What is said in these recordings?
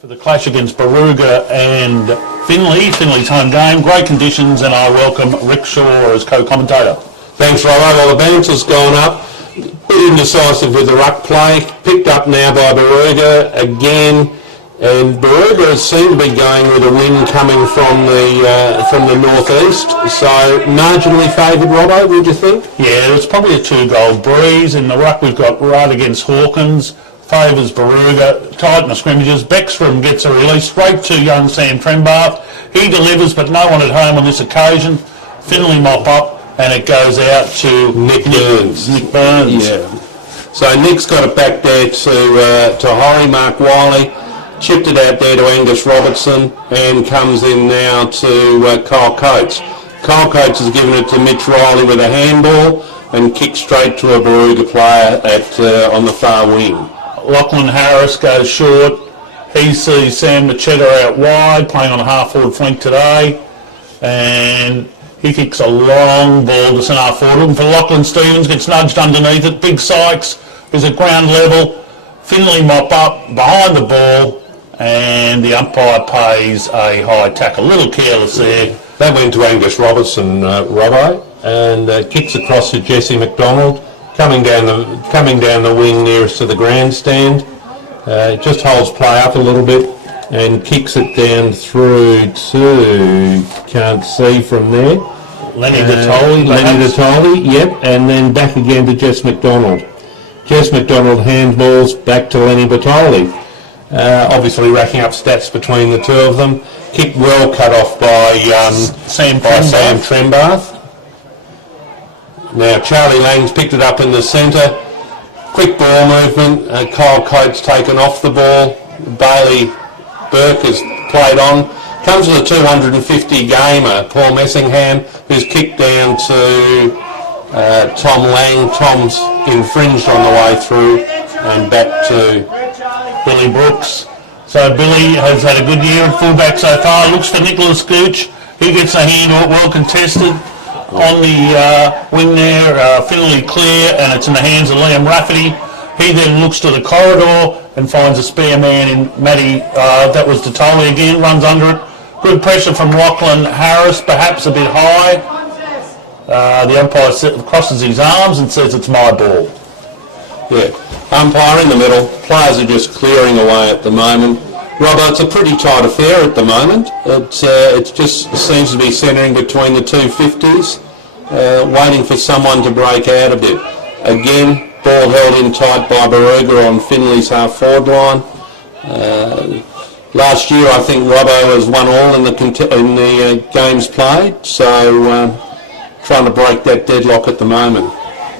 For the clash against Baruga and Finley, Finley's home game, great conditions, and I welcome Rick Shaw as co-commentator. Thanks, Robbo. Well, the bounce has gone up, bit indecisive with the ruck play, picked up now by Baruga again, and Baruga seemed to be going with a wind coming from the northeast, so marginally favoured, Robbo, would you think? Yeah, it's probably a 2-goal breeze. In the ruck we've got Rudd against Hawkins, favours Baruga, tight in the scrimmages. Beckstrom gets a release straight to young Sam Trembath. He delivers, but no one at home on this occasion. Finley mop up, and it goes out to Nick Burns. Yeah. So Nick's got it back there to Horry, Mark Wiley, chipped it out there to Angus Robertson, and comes in now to Kyle Coates. Kyle Coates has given it to Mitch Riley with a handball and kicked straight to a Baruga player on the far wing. Lachlan Harris goes short. He sees Sam Machetta out wide, playing on a half-forward flank today, and he kicks a long ball to centre forward. Looking for Lachlan Stevens, gets nudged underneath it. Big Sykes is at ground level. Finley mop up behind the ball, and the umpire pays a high tackle. A little careless there. That went to Angus Robertson, Robbo, and kicks across to Jesse McDonald. Coming down the wing nearest to the grandstand, just holds play up a little bit and kicks it down through to, can't see from there, Lenny Detoli, yep, and then back again to Jess McDonald. Jess McDonald handballs back to Lenny Detoli. Obviously racking up stats between the two of them. Kick well cut off by Sam Trembath. Now Charlie Lang's picked it up in the centre. Quick ball movement. Kyle Coates taken off the ball. Bailey Burke has played on. Comes with a 250 gamer, Paul Messingham, who's kicked down to Tom Lang. Tom's infringed on the way through and back to Billy Brooks. So Billy has had a good year at fullback so far. Looks for Nicholas Gooch. He gets a hand well contested. On the wing there, Finley clear, and it's in the hands of Liam Rafferty. He then looks to the corridor and finds a spare man in Matty, that was Detoli again, runs under it. Good pressure from Lachlan Harris, perhaps a bit high. The umpire crosses his arms and says it's my ball. Yeah, umpire in the middle, players are just clearing away at the moment. Robbo, it's a pretty tight affair at the moment. It just seems to be centering between the two 50s, waiting for someone to break out a bit. Again, ball held in tight by Baruga on Finley's half-forward line. Last year, I think Robbo has won all in the games played, so trying to break that deadlock at the moment.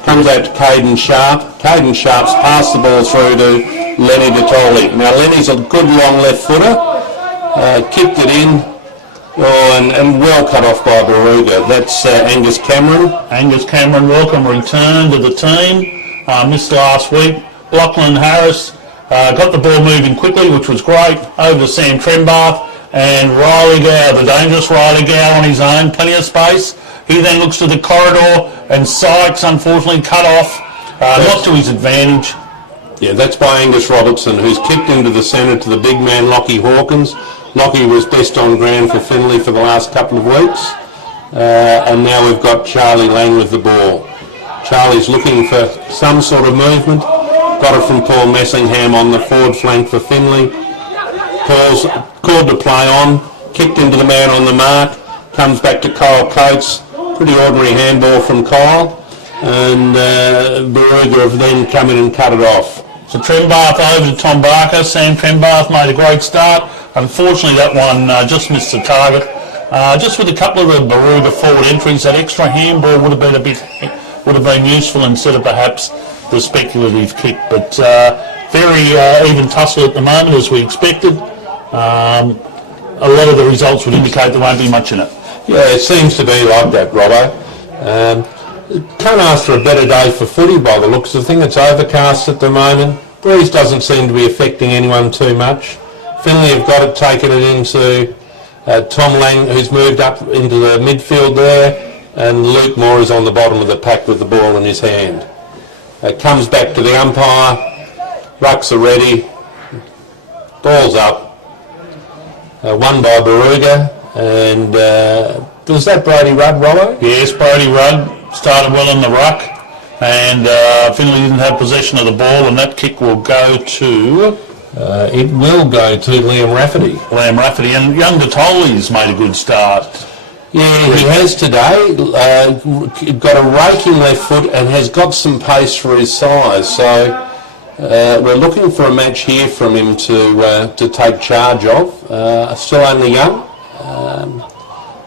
Comes out to Caden Sharp. Caden Sharp's passed the ball through to Lenny Detoli. Now Lenny's a good long left footer, kicked it in, and well cut off by Baruga. That's Angus Cameron. Angus Cameron, welcome return to the team. Missed last week. Lachlan Harris got the ball moving quickly, which was great. Over to Sam Trembath, and Riley Gow, the dangerous Riley Gow on his own, plenty of space. He then looks to the corridor, and Sykes unfortunately cut off, not to his advantage. Yeah, that's by Angus Robertson, who's kicked into the centre to the big man Lockie Hawkins. Lockie was best on ground for Finley for the last couple of weeks. And now we've got Charlie Lang with the ball. Charlie's looking for some sort of movement. Got it from Paul Messingham on the forward flank for Finley. Paul's called to play on, kicked into the man on the mark, comes back to Kyle Coates. Pretty ordinary handball from Kyle. And Baruga have then come in and cut it off. So Trembath over to Tom Barker. Sam Trembath made a great start. Unfortunately, that one just missed the target. Just with a couple of the Baruga forward entries, that extra handball would have been useful instead of perhaps the speculative kick. But very even tussle at the moment, as we expected. A lot of the results would indicate there won't be much in it. Yeah, it seems to be like that, Robbo. Can't ask for a better day for footy by the looks of things. It's overcast at the moment. Breeze doesn't seem to be affecting anyone too much. Finley have got it, taken it into Tom Lang, who's moved up into the midfield there, and Luke Moore is on the bottom of the pack with the ball in his hand. Comes back to the umpire. Rucks are ready. Ball's up. won by Baruga, and was that Brody Rudd, Robbo? Yes, Brody Rudd started well in the ruck, and Finley didn't have possession of the ball, and that kick will go to... It will go to Liam Rafferty. And young Datoli's made a good start. Yeah, he has today. Got a raking left foot and has got some pace for his size. So we're looking for a match here from him to take charge of. Still only young,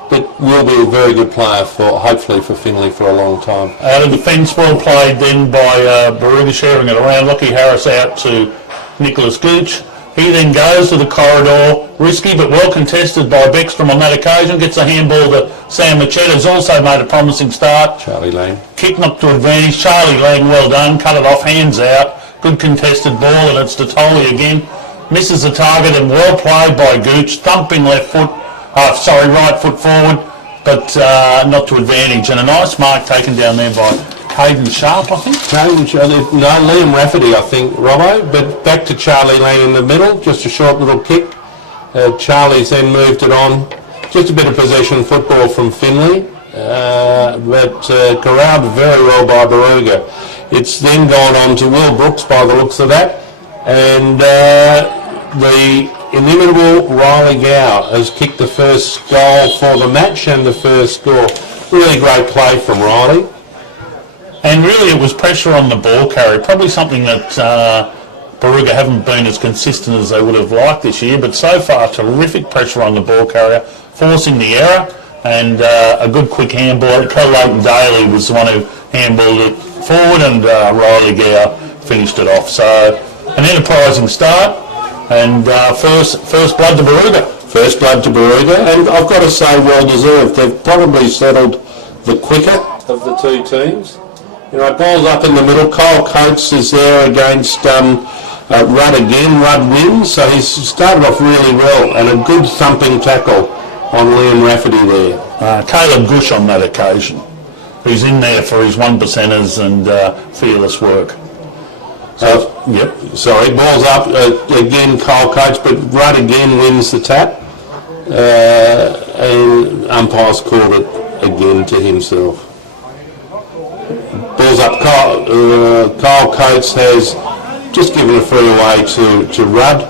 but will be a very good player hopefully for Finley for a long time. Out of defence, well played then by Baruga, sharing it around. Lockie Harris out to Nicholas Gooch. He then goes to the corridor, risky but well contested by Beckstrom on that occasion, gets a handball to Sam Machetta, who's also made a promising start. Charlie Lang. Kick knocked to advantage, Charlie Lang well done, cut it off, hands out, good contested ball, and it's Datoli again. Misses the target and well played by Gooch, thumping right foot forward, but not to advantage. And a nice mark taken down there by Caden Sharp, I think. Liam Rafferty, I think, Robbo, but back to Charlie Lang in the middle, just a short little kick. Charlie's then moved it on. Just a bit of possession football from Finley, but corralled very well by Baruga. It's then gone on to Will Brooks by the looks of that, and the inimitable Riley Gow has kicked the first goal for the match and the first score. Really great play from Riley. And really it was pressure on the ball carry, probably something that Baruga haven't been as consistent as they would have liked this year, but so far terrific pressure on the ball carrier, forcing the error, and a good quick handball. Leighton Daly was the one who handballed it forward, and Riley Gow finished it off. So an enterprising start, and first blood to Baruga. First blood to Baruga, and I've got to say well deserved. They've probably settled the quicker of the two teams. Ball's up in the middle. Kyle Coates is there against Rudd again. Rudd wins, so he's started off really well, and a good thumping tackle on Liam Rafferty there. Caleb Gush on that occasion, who's in there for his 1%ers and fearless work. Yep. Sorry, ball's up again. Kyle Coates, but Rudd again wins the tap, and umpire's called it again to himself. Ball's up. Kyle Coates has just given a free away to Rudd.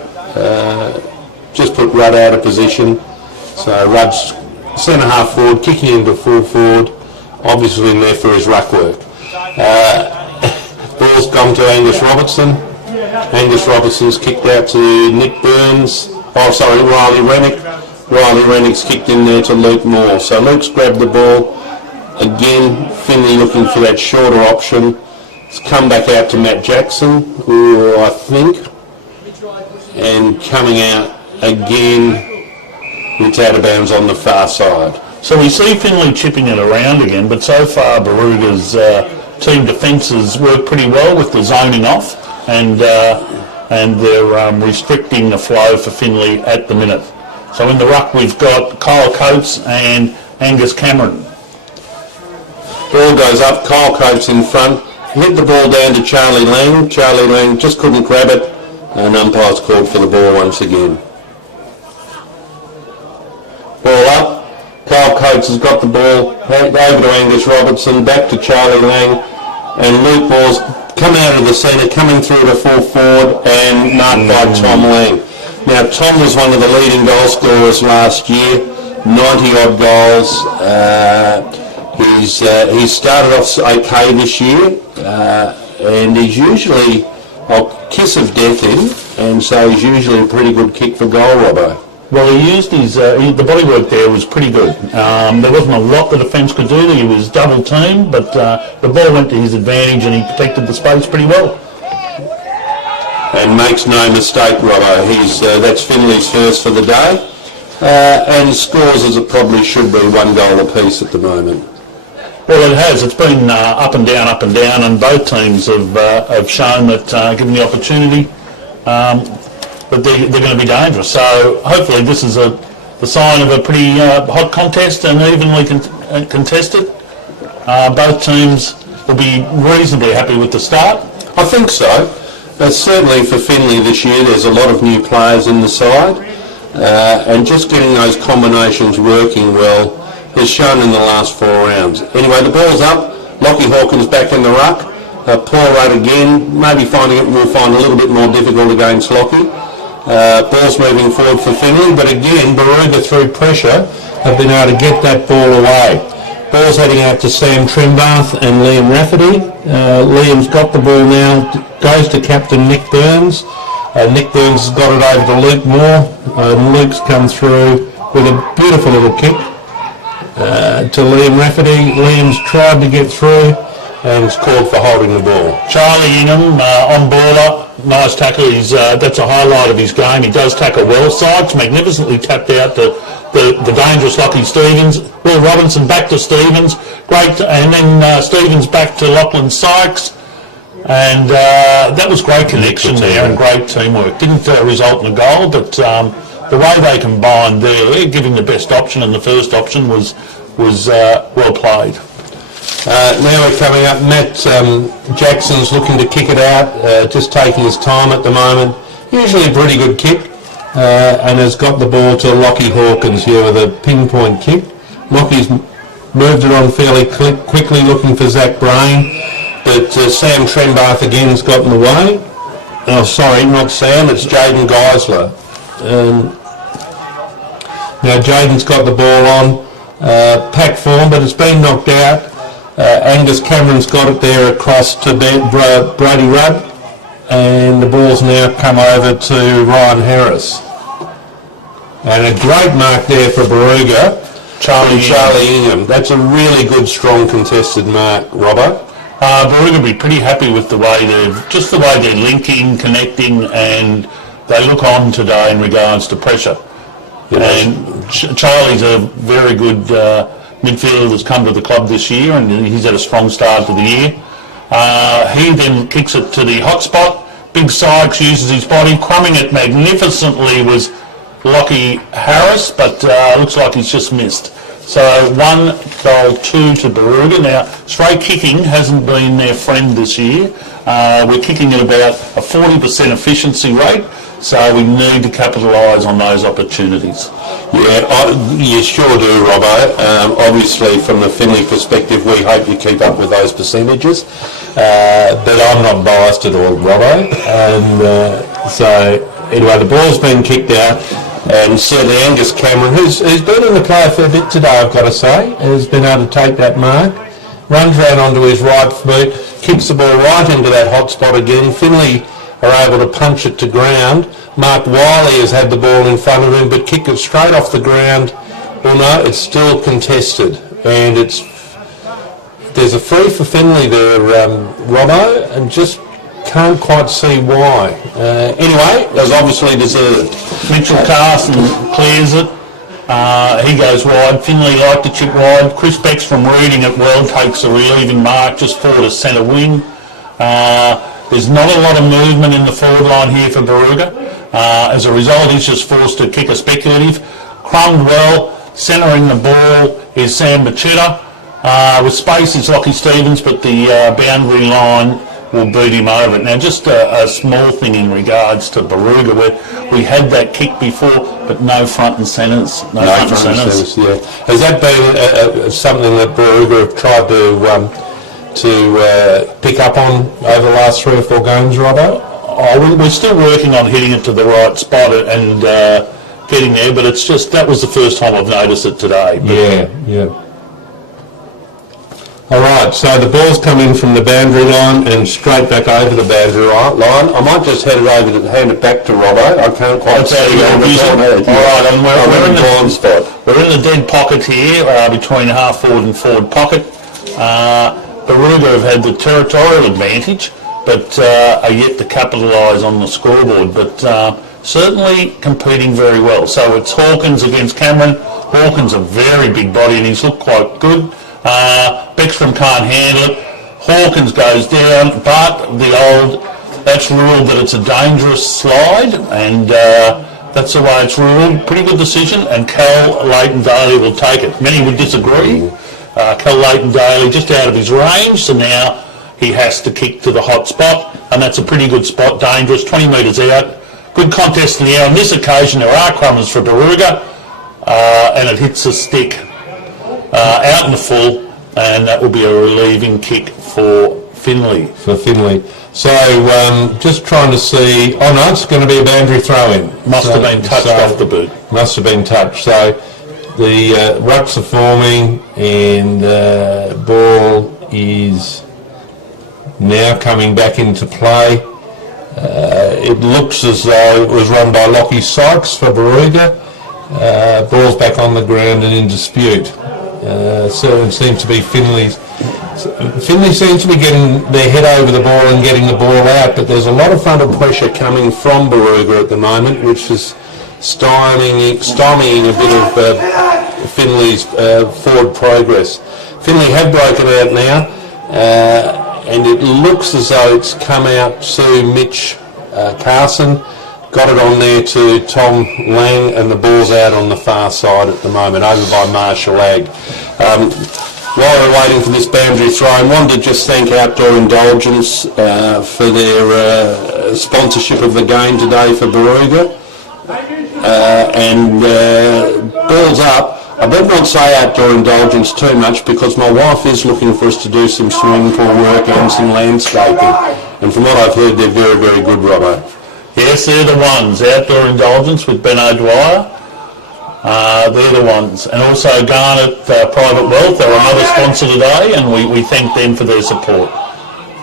Just put Rudd out of position. So Rudd's centre half forward, kicking into full forward, obviously in there for his ruck work. Ball's gone to Angus Robertson. Angus Robertson's kicked out to Nick Burns. Riley Rennick. Riley Rennick's kicked in there to Luke Moore. So Luke's grabbed the ball. Again, Finley looking for that shorter option. It's come back out to Matt Jackson, I think. And coming out again, it's out of bounds on the far side. So we see Finley chipping it around again, but so far Baruga's team defences work pretty well with the zoning off, and they're restricting the flow for Finley at the minute. So in the ruck we've got Kyle Coates and Angus Cameron. Ball goes up, Kyle Coates in front, hit the ball down to Charlie Lang. Charlie Lang just couldn't grab it, and umpire's called for the ball once again. Ball up, Kyle Coates has got the ball, over to Angus Robertson, back to Charlie Lang, and Luke Moore's come out of the centre, coming through to full forward, and marked by Tom Lang. Now Tom was one of the leading goal scorers last year, 90 odd goals. He's started off okay this year, and he's usually a kiss of death in, and so he's usually a pretty good kick for goal, Robbo. Well, he used his the bodywork there was pretty good. There wasn't a lot the defence could do. He was double teamed, but the ball went to his advantage, and he protected the space pretty well. And makes no mistake, Robbo. That's Finley's first for the day, and scores as it probably should be, 1 goal apiece at the moment. Well, it has. It's been up and down, and both teams have shown that, given the opportunity, that they're going to be dangerous. So hopefully this is the sign of a pretty hot contest and evenly contested. Both teams will be reasonably happy with the start. I think so. Certainly for Finley this year, there's a lot of new players in the side. and just getting those combinations working well has shown in the last 4 rounds. Anyway, the ball's up. Lockie Hawkins back in the ruck. Poor rate again, maybe we'll find a little bit more difficult against Lockie. Ball's moving forward for Finley, but again, Baruga through pressure have been able to get that ball away. Ball's heading out to Sam Trimbath and Liam Rafferty. Liam's got the ball now, goes to captain Nick Burns. Nick Burns has got it over to Luke Moore. Luke's come through with a beautiful little kick to Liam Rafferty. Liam's tried to get through and is called for holding the ball. Charlie Ingham on baller, nice tackle. That's a highlight of his game. He does tackle well. Sykes magnificently tapped out the dangerous Lockie Stevens. Will Robinson back to Stevens, great, and then Stevens back to Lachlan Sykes, and that was great connection there and great teamwork. Didn't result in a goal, but the way they combined there, giving the best option, and the first option was well played. Now we're coming up. Matt Jackson's looking to kick it out, just taking his time at the moment. Usually a pretty good kick, and has got the ball to Lockie Hawkins here with a pinpoint kick. Lockie's moved it on fairly quickly, looking for Zach Brain, but Sam Trembath again's got in the way. Oh, sorry, not Sam, it's Jaden Geisler. Now Jaden's got the ball on, pack form, but it's been knocked out. Angus Cameron's got it there across to Brady Rudd, and the ball's now come over to Ryan Harris. And a great mark there for Baruga, Charlie Ingham. That's a really good, strong contested mark, Robbo. Baruga will be pretty happy with the way they're linking, connecting, and they look on today in regards to pressure. Yes. And Charlie's a very good midfielder that's come to the club this year, and he's had a strong start to the year. He then kicks it to the hot spot. Big Sykes uses his body. Crumbing it magnificently was Lockie Harris, but looks like he's just missed. So 1 goal, 2 to Baruga. Now, straight kicking hasn't been their friend this year. We're kicking at about a 40% efficiency rate, so we need to capitalise on those opportunities. Yeah, you sure do, Robbo. Obviously, from the Finley perspective, we hope you keep up with those percentages. But I'm not biased at all, Robbo. And so, anyway, the ball's been kicked out. And certainly Angus Cameron, who's been in the play a fair bit today, I've got to say, has been able to take that mark. Runs round onto his right foot, kicks the ball right into that hot spot again. Finley are able to punch it to ground. Mark Wiley has had the ball in front of him, but kicked it straight off the ground. Well, no, it's still contested, and there's a free for Finley there, Robbo, and just can't quite see why. Anyway, it was obviously deserved. Mitchell Carson clears it. He goes wide. Finley like to chip wide. Chris Becks from reading it well takes a relieving mark just forward to centre wing. There's not a lot of movement in the forward line here for Baruga. As a result, he's just forced to kick a speculative. Crumbed well. Centering the ball is Sam Bachetta. With space, it's Lockie Stevens, but the boundary line will beat him over it. Now, just a small thing in regards to Baruga, where we had that kick before, but no front and centres. No front and centres. Yeah. Has that been something that Baruga have tried to pick up on over the last 3 or 4 games, Robbo? We're still working on hitting it to the right spot and getting there, but it's just that was the first time I've noticed it today. Yeah. All right, so the ball's come in from the boundary line and straight back over the boundary line. I might just hand it back to Robbo. I can't quite see All right, and we're in the dead pocket here, between half forward and forward pocket. Baruga have had the territorial advantage, but are yet to capitalise on the scoreboard. But certainly competing very well. So it's Hawkins against Cameron. Hawkins a very big body and he's looked quite good. Beckstrom can't handle it. Hawkins goes down, but that's ruled that it's a dangerous slide, and that's the way it's ruled. Pretty good decision, and Cal Leighton-Daly will take it. Many would disagree. Cal Leighton-Daly just out of his range, so now he has to kick to the hot spot, and that's a pretty good spot, dangerous, 20 metres out. good contest in the air. On this occasion, there are crummers for Baruga, and it hits a stick out in the full, and that will be a relieving kick for Finley. So just trying to see. Oh no, it's going to be a boundary throw-in. Must have been touched off the boot. Must have been touched. So the rucks are forming, and ball is now coming back into play. It looks as though it was run by Lockie Sykes for Baruga. Ball's back on the ground and in dispute. So it seems to be Finley seems to be getting their head over the ball and getting the ball out, but there's a lot of frontal pressure coming from Baruga at the moment, which is stymieing a bit of Finley's forward progress. Finley have broken out now, and it looks as though it's come out to Mitch Carson, got it on there to Tom Lang, and the ball's out on the far side at the moment, over by Marshall Ag. While we're waiting for this boundary throw, I wanted to just thank Outdoor Indulgence for their sponsorship of the game today for Baruga. Balls up. I better not say Outdoor Indulgence too much, because my wife is looking for us to do some swimming pool work and some landscaping. And from what I've heard, they're very, very good, Robbo. Yes, they're the ones. Outdoor Indulgence with Ben O'Dwyer. They're the ones. And also Garnet Private Wealth. They're another sponsor today, and we thank them for their support.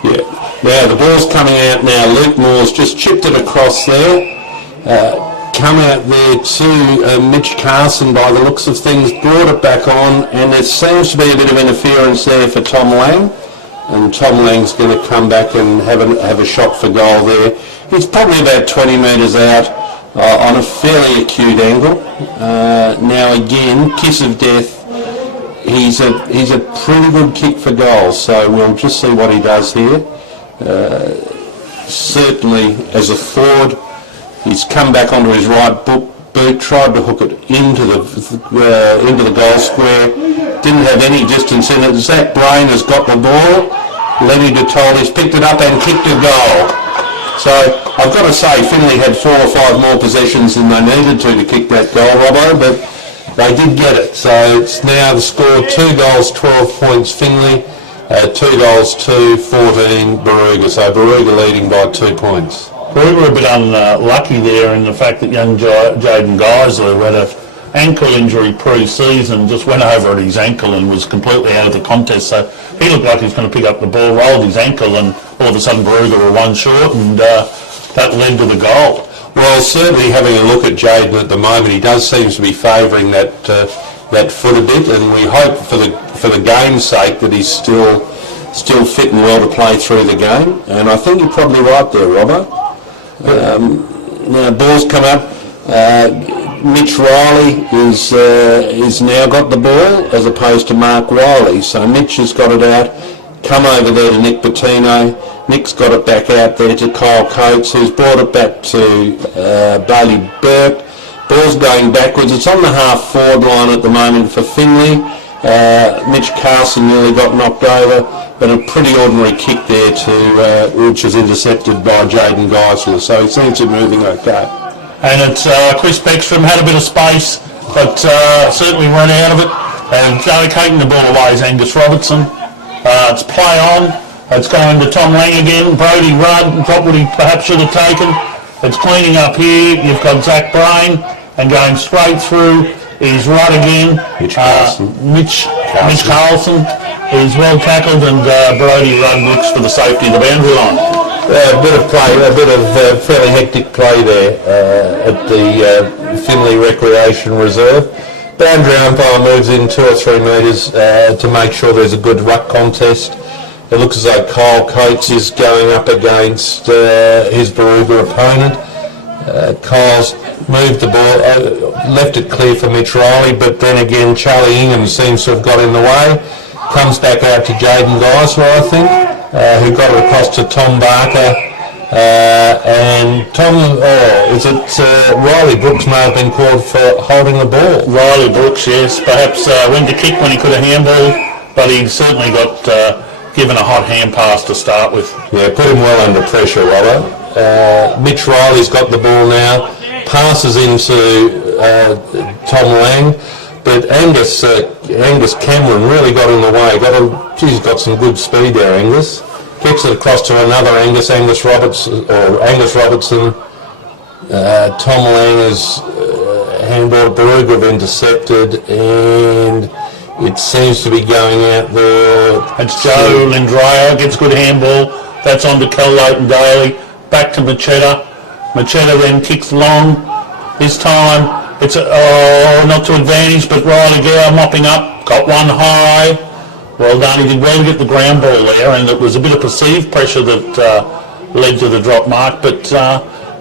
Yeah. Now, the ball's coming out now. Luke Moore's just chipped it across there. Come out there to Mitch Carson by the looks of things, brought it back on, and there seems to be a bit of interference there for Tom Lang, and Tom Lang's going to come back and have a shot for goal there. He's probably about 20 metres out on a fairly acute angle. Now again, kiss of death. He's a pretty good kick for goal, so we'll just see what he does here. Certainly as a forward, he's come back onto his right boot, tried to hook it into the goal square, didn't have any distance in it. Zach Brain has got the ball. Lenny Dutoli's picked it up and kicked a goal. So I've got to say, Finley had 4 or 5 more possessions than they needed to kick that goal, Robbo, but they did get it. So it's now the score: 2 goals, 12 points Finley, 2 goals, 14 Baruga. So Baruga leading by 2 points. We were a bit unlucky there in the fact that young Jaden Geisler, who had an ankle injury pre-season, just went over at his ankle and was completely out of the contest. So he looked like he was going to pick up the ball, rolled his ankle, and all of a sudden Baruga were 1 short, and that led to the goal. Well, certainly having a look at Jaden at the moment, he does seem to be favouring that foot a bit, and we hope for the game's sake that he's still fit and well to play through the game. And I think you're probably right there, Robbo. Now ball's come up. Mitch Riley is now got the ball as opposed to Mark Riley. So Mitch has got it out, come over there to Nick Bettino. Nick's got it back out there to Kyle Coates, who's brought it back to Bailey Burke. Ball's going backwards. It's on the half forward line at the moment for Finley. Mitch Carson nearly got knocked over, but a pretty ordinary kick there which was intercepted by Jaden Geisler. So he seems to be moving okay. And it's Chris Beckstrom had a bit of space, but certainly run out of it. And taking the ball away is Angus Robertson. It's play on. It's going to Tom Lang again. Brody Rudd got what he perhaps should have taken. It's cleaning up here. You've got Zach Brain, and going straight through is Rudd again. Mitch Carlson. Mitch Carlson is well tackled, and Brody Rudd looks for the safety of the boundary line. A bit of fairly hectic play there at the Finley Recreation Reserve. Boundary umpire moves in 2 or 3 metres to make sure there's a good ruck contest. It looks as though Kyle Coates is going up against his Baruga opponent. Kyle's moved the ball, left it clear for Mitch Riley, but then again Charlie Ingham seems to have got in the way. Comes back out to Jaden Geisler, I think, who got it across to Tom Barker. And Riley Brooks may have been called for holding the ball. Riley Brooks, yes, perhaps went to kick when he could have handballed, but he certainly got given a hot hand pass to start with. Yeah, put him well under pressure, Robert. Mitch Riley's got the ball now, passes into Tom Lang, but Angus Cameron really got in the way. Got some good speed there, Angus. Kicks it across to another Angus Robertson. Tom Lang is handball. Baruga have intercepted, and it seems to be going out there. It's Joe Lindryer, gets good handball. That's on to Kel Leighton Daly. Back to Machetta. Machetta then kicks long. This time it's not to advantage, but Riley Gower mopping up. Got one high. Well done. He did well to get the ground ball there, and it was a bit of perceived pressure that led to the drop mark. But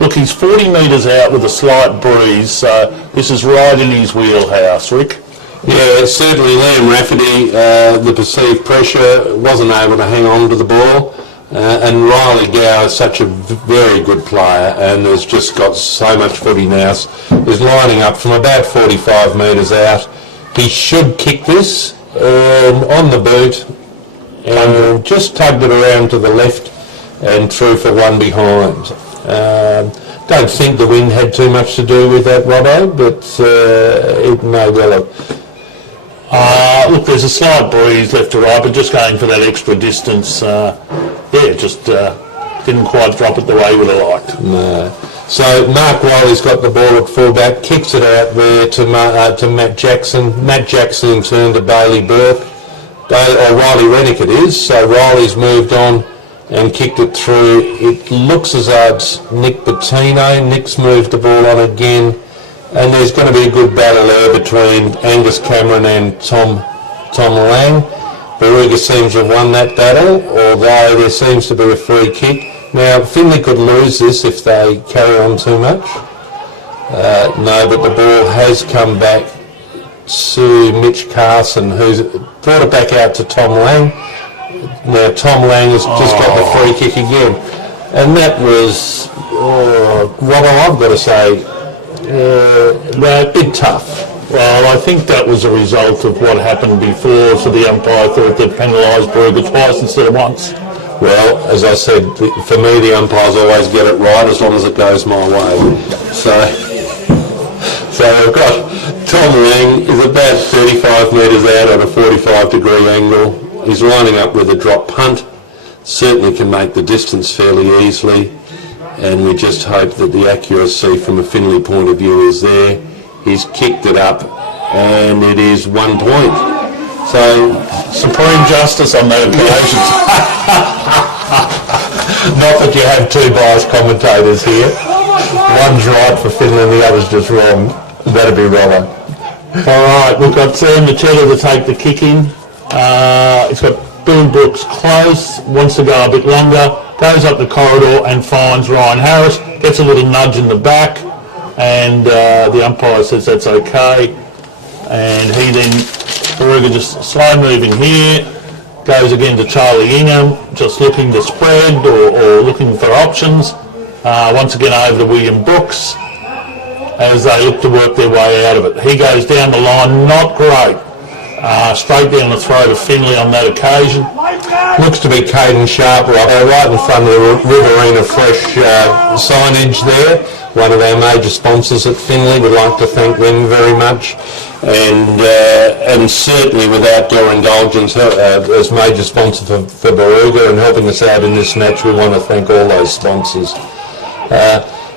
look, he's 40 metres out with a slight breeze, so this is right in his wheelhouse, Rick. Yeah, certainly Liam Rafferty, the perceived pressure, wasn't able to hang on to the ball. And Riley Gower is such a very good player and has just got so much footy now. Is lining up from about 45 metres out. He should kick this on the boot and just tugged it around to the left and through for one behind. Don't think the wind had too much to do with that, Robbo, but it may well have. Look, there's a slight breeze left to right, but just going for that extra distance, just didn't quite drop it the way we would have liked. No. So Mark Wiley's got the ball at fullback, kicks it out there to Matt Jackson. Matt Jackson in turn to Bailey Burke. Riley Rennick it is. So Riley's moved on and kicked it through. It looks as though it's Nick Bettino. Nick's moved the ball on again. And there's going to be a good battle there between Angus Cameron and Tom Lang. Baruga seems to have won that battle, although there seems to be a free kick. Now, Finley could lose this if they carry on too much. No, but the ball has come back to Mitch Carson, who's brought it back out to Tom Lang. Now, Tom Lang has just got the free kick again. And that was, Robbo, I've got to say, a bit tough. Well, I think that was a result of what happened before, so the umpire thought they'd penalised Baruga twice instead of once. Well, as I said, for me the umpires always get it right as long as it goes my way. So we've got Tom Lang is about 35 metres out at a 45-degree angle. He's lining up with a drop punt. Certainly can make the distance fairly easily. And we just hope that the accuracy from a Finley point of view is there. He's kicked it up, and it is 1 point. So, supreme justice on that occasion. Not that you have two biased commentators here. One's right for Finley and the other's just wrong. That'd be Robbo. All right, we've got Machetta to take the kick in. It's got Bill Brooks close, wants to go a bit longer, goes up the corridor and finds Ryan Harris, gets a little nudge in the back, and the umpire says that's okay. And he then, Baruga just slow moving here, goes again to Charlie Ingham, just looking to spread or looking for options. Once again over to William Brooks as they look to work their way out of it. He goes down the line, not great. Straight down the throat of Finley on that occasion. Looks to be Caden Sharp right in front of the Riverina Fresh signage there. One of our major sponsors at Finley. We'd like to thank them very much. And certainly without their indulgence as major sponsor for Baruga and helping us out in this match, we want to thank all those sponsors.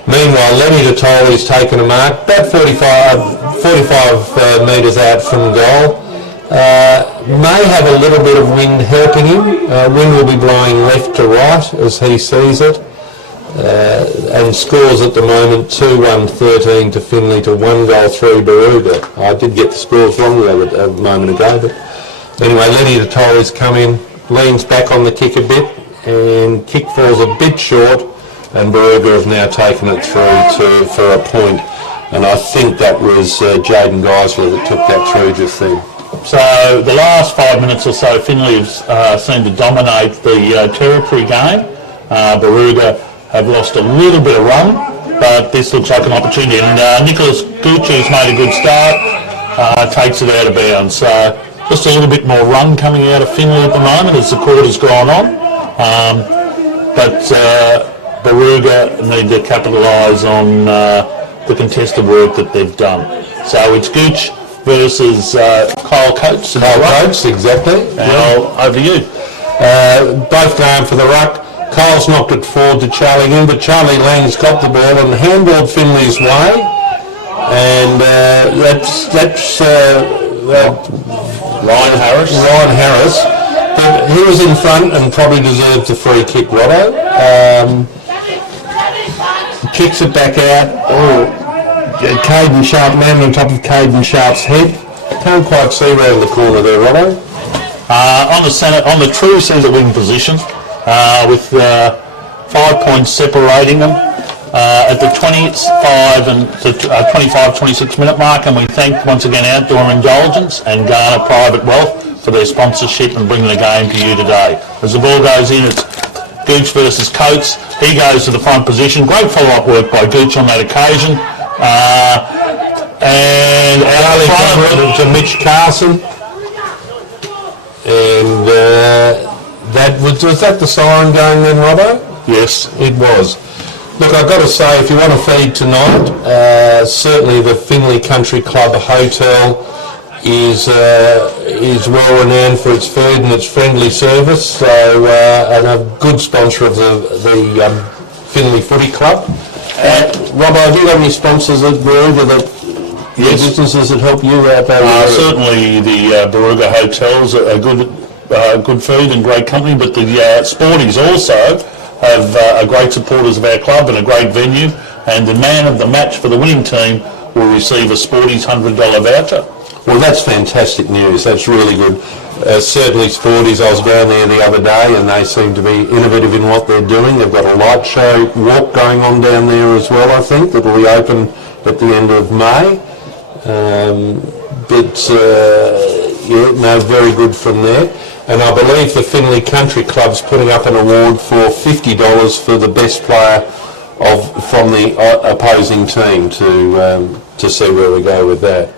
Meanwhile, Lenny Detoli's taken a mark, about 45 metres out from goal. May have a little bit of wind helping him. Wind will be blowing left to right as he sees it. And scores at the moment 2-1-13 to Finley to 1 goal 3 Baruga. I did get the scores wrong a moment ago, but anyway, Lenny Detoli's come in, leans back on the kick a bit, and kick falls a bit short, and Baruga have now taken it through for a point. And I think that was Jaden Geisler that took that through just then. So the last 5 minutes or so, Finley have seemed to dominate the territory game. Baruga have lost a little bit of run, but this looks like an opportunity. And Nicholas Gucci's made a good start, takes it out of bounds. So just a little bit more run coming out of Finley at the moment as the quarter's gone on. But Baruga need to capitalise on the contested work that they've done. So it's Gooch versus Kyle Coates. Kyle Coates, exactly. Now, over to you. Both going for the ruck. Kyle's knocked it forward to Charlie Lang, but Charlie Lang's got the ball and handballed Finley's way. And that's Ryan Harris. Ryan Harris. But he was in front and probably deserved a free kick, Rotto. Kicks it back out. Caden Sharp, man on top of Caden Sharp's head. Can't quite see round the corner there, Rotto. On the true centre wing position, with 5 points separating them at the 25-26 minute mark, and we thank once again Outdoor Indulgence and Garner Private Wealth for their sponsorship and bringing the game to you today. As the ball goes in, it's Gooch versus Coates. He goes to the front position. Great follow-up work by Gooch on that occasion. And out front to Mitch Carson. And was that the siren going then, Robbo? Yes, it was. Look, I've got to say, if you want to feed tonight, certainly the Finley Country Club Hotel is well renowned for its food and its friendly service. So, and a good sponsor of the Finley Footy Club. Robbo, have you got any sponsors at Baruga that? Yes. Businesses that help you out there? Certainly the Baruga hotels are good food and great company, but the Sporties also are great supporters of our club and a great venue, and the man of the match for the winning team will receive a Sporties $100 voucher. Well, that's fantastic news. That's really good. Certainly Sporties, I was down there the other day and they seem to be innovative in what they're doing. They've got a light show walk going on down there as well, I think, that will be open at the end of May. Very good from there. And I believe the Finley Country Club's putting up an award for $50 for the best player from the opposing team to see where we go with that.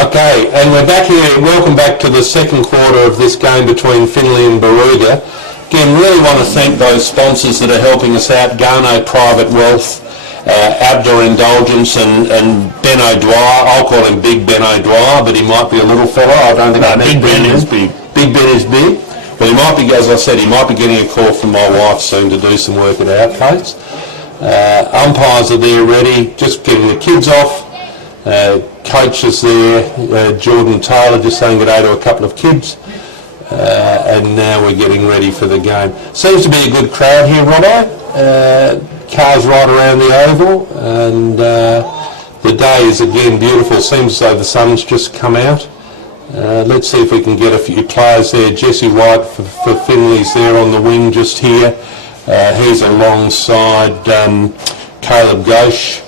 Okay, and we're back here. Welcome back to the second quarter of this game between Finley and Baruga. Again, really want to thank those sponsors that are helping us out, Garno Private Wealth, Outdoor Indulgence, and Ben O'Dwyer. I'll call him Big Ben O'Dwyer, but he might be a little fella. I don't think Big Ben is big. Big Ben is big. Well, he might be, as I said, he might be getting a call from my wife soon to do some work at Outcoats. Umpires are there ready, just getting the kids off. Coach is there, Jordan Taylor, just saying good day to a couple of kids. And now we're getting ready for the game. Seems to be a good crowd here, Robbo. Cars right around the oval, and the day is again beautiful. Seems as though the sun's just come out. Let's see if we can get a few players there. Jesse White for Finley's there on the wing just here. He's alongside Caleb Ghosh.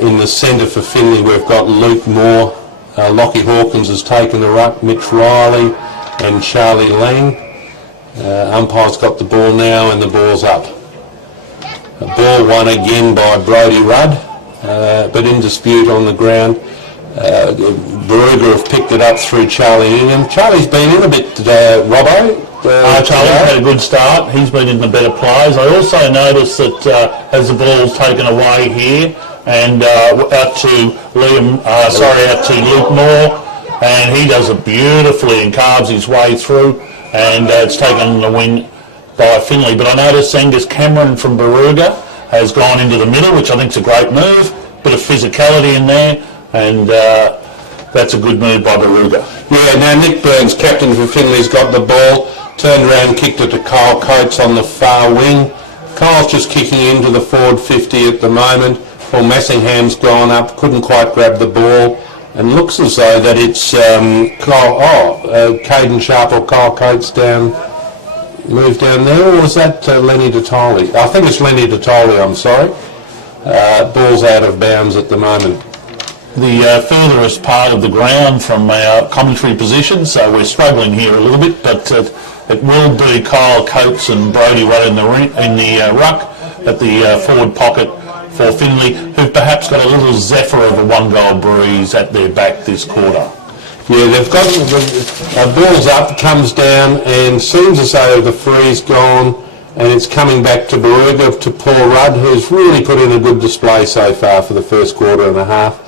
In the centre for Finley we've got Luke Moore. Lockie Hawkins has taken the ruck, Mitch Riley and Charlie Lang. Umpire's got the ball now and the ball's up. A ball won again by Brodie Rudd, but in dispute on the ground. Baruga have picked it up through Charlie Ingham. Charlie's been in a bit today, Robbo. Charlie's had a good start. He's been in the better plays. I also noticed that as the ball's taken away here and out to Luke Moore, and he does it beautifully and carves his way through, and it's taken the win by Finley. But I noticed Angus Cameron from Baruga has gone into the middle, which I think is a great move. Bit of physicality in there, and that's a good move by Baruga. Yeah, now Nick Burns, captain for Finley's, got the ball, turned around, kicked it to Kyle Coates on the far wing. Kyle's just kicking into the forward 50 at the moment. Paul Messingham's gone up, couldn't quite grab the ball, and looks as though that it's Caden Sharp or Kyle Coates moved down there, or was that Lenny Detoli? I think it's Lenny Detoli, I'm sorry. Ball's out of bounds at the moment. The furthest part of the ground from our commentary position, so we're struggling here a little bit, but it will be Kyle Coates and Brodie Rudd in the ruck at the forward pocket for Finley, who've perhaps got a little zephyr of a one-goal breeze at their back this quarter. Yeah, they've got the ball's up, comes down, and seems as though the free's gone, and it's coming back to Baruga, to Paul Rudd, who's really put in a good display so far for the first quarter and a half.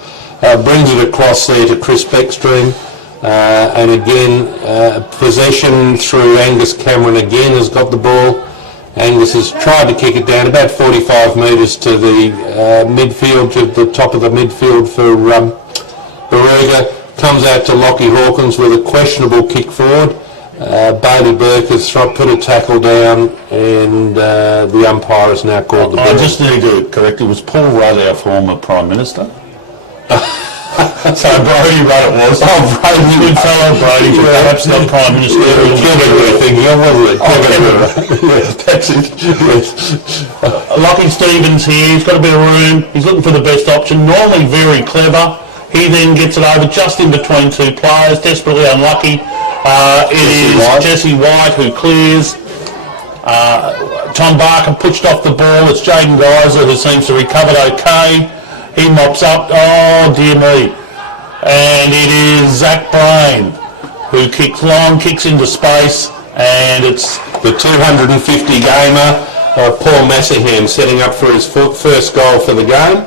Brings it across there to Chris Beckstream, and again, possession through Angus Cameron again has got the ball. Angus has tried to kick it down about 45 metres to the midfield, to the top of the midfield for Baruga. Comes out to Lockie Hawkins with a questionable kick forward. Bailey Burke has put a tackle down, and the umpire has now called the ball. I just need to correct, it was Paul Rudd, our former Prime Minister. So Brodie Rudd it was. Oh, Brodie. Good fellow Brodie, perhaps not Prime Minister. Kevin, we're thinking of, wasn't it? That's it. Lockie Stevens here, he's got a bit of room, he's looking for the best option, normally very clever. He then gets it over just in between two players, desperately unlucky. It is Jesse White who clears. Tom Barker pushed off the ball. It's Jaden Geyser who seems to recover okay. He mops up. Oh, dear me. And it is Zach Brain who kicks long, kicks into space, and it's the 250 gamer, Paul Massingham, setting up for his first goal for the game.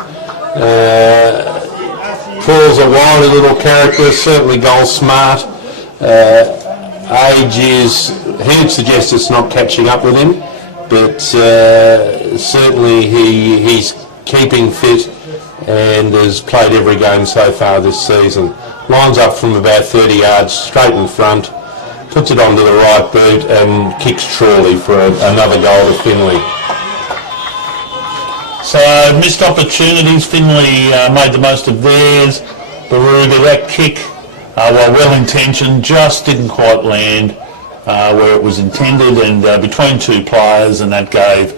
Paul's a wily little character, certainly goal smart. Age is, he'd suggest it's not catching up with him, but certainly he's keeping fit and has played every game so far this season. Lines up from about 30 yards, straight in front, puts it onto the right boot and kicks truly for another goal to Finley. So missed opportunities. Finley made the most of theirs. Baruga, that kick, while well-intentioned, just didn't quite land where it was intended, and between two players, and that gave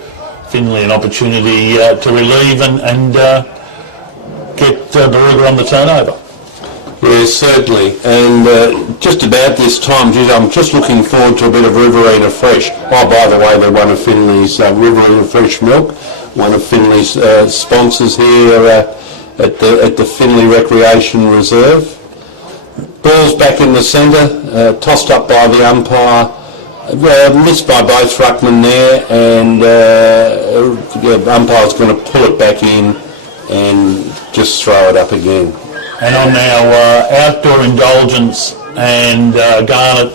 Finley an opportunity to relieve and get Baruga on the turnover. Yes, certainly. And just about this time, I'm just looking forward to a bit of Riverina Fresh. Oh, by the way, they're one of Finley's Riverina Fresh milk, one of Finley's sponsors here at the Finley Recreation Reserve. Ball's back in the centre, tossed up by the umpire, missed by both ruckmen there, and the umpire's going to pull it back in and just throw it up again. And on our outdoor indulgence and Garnet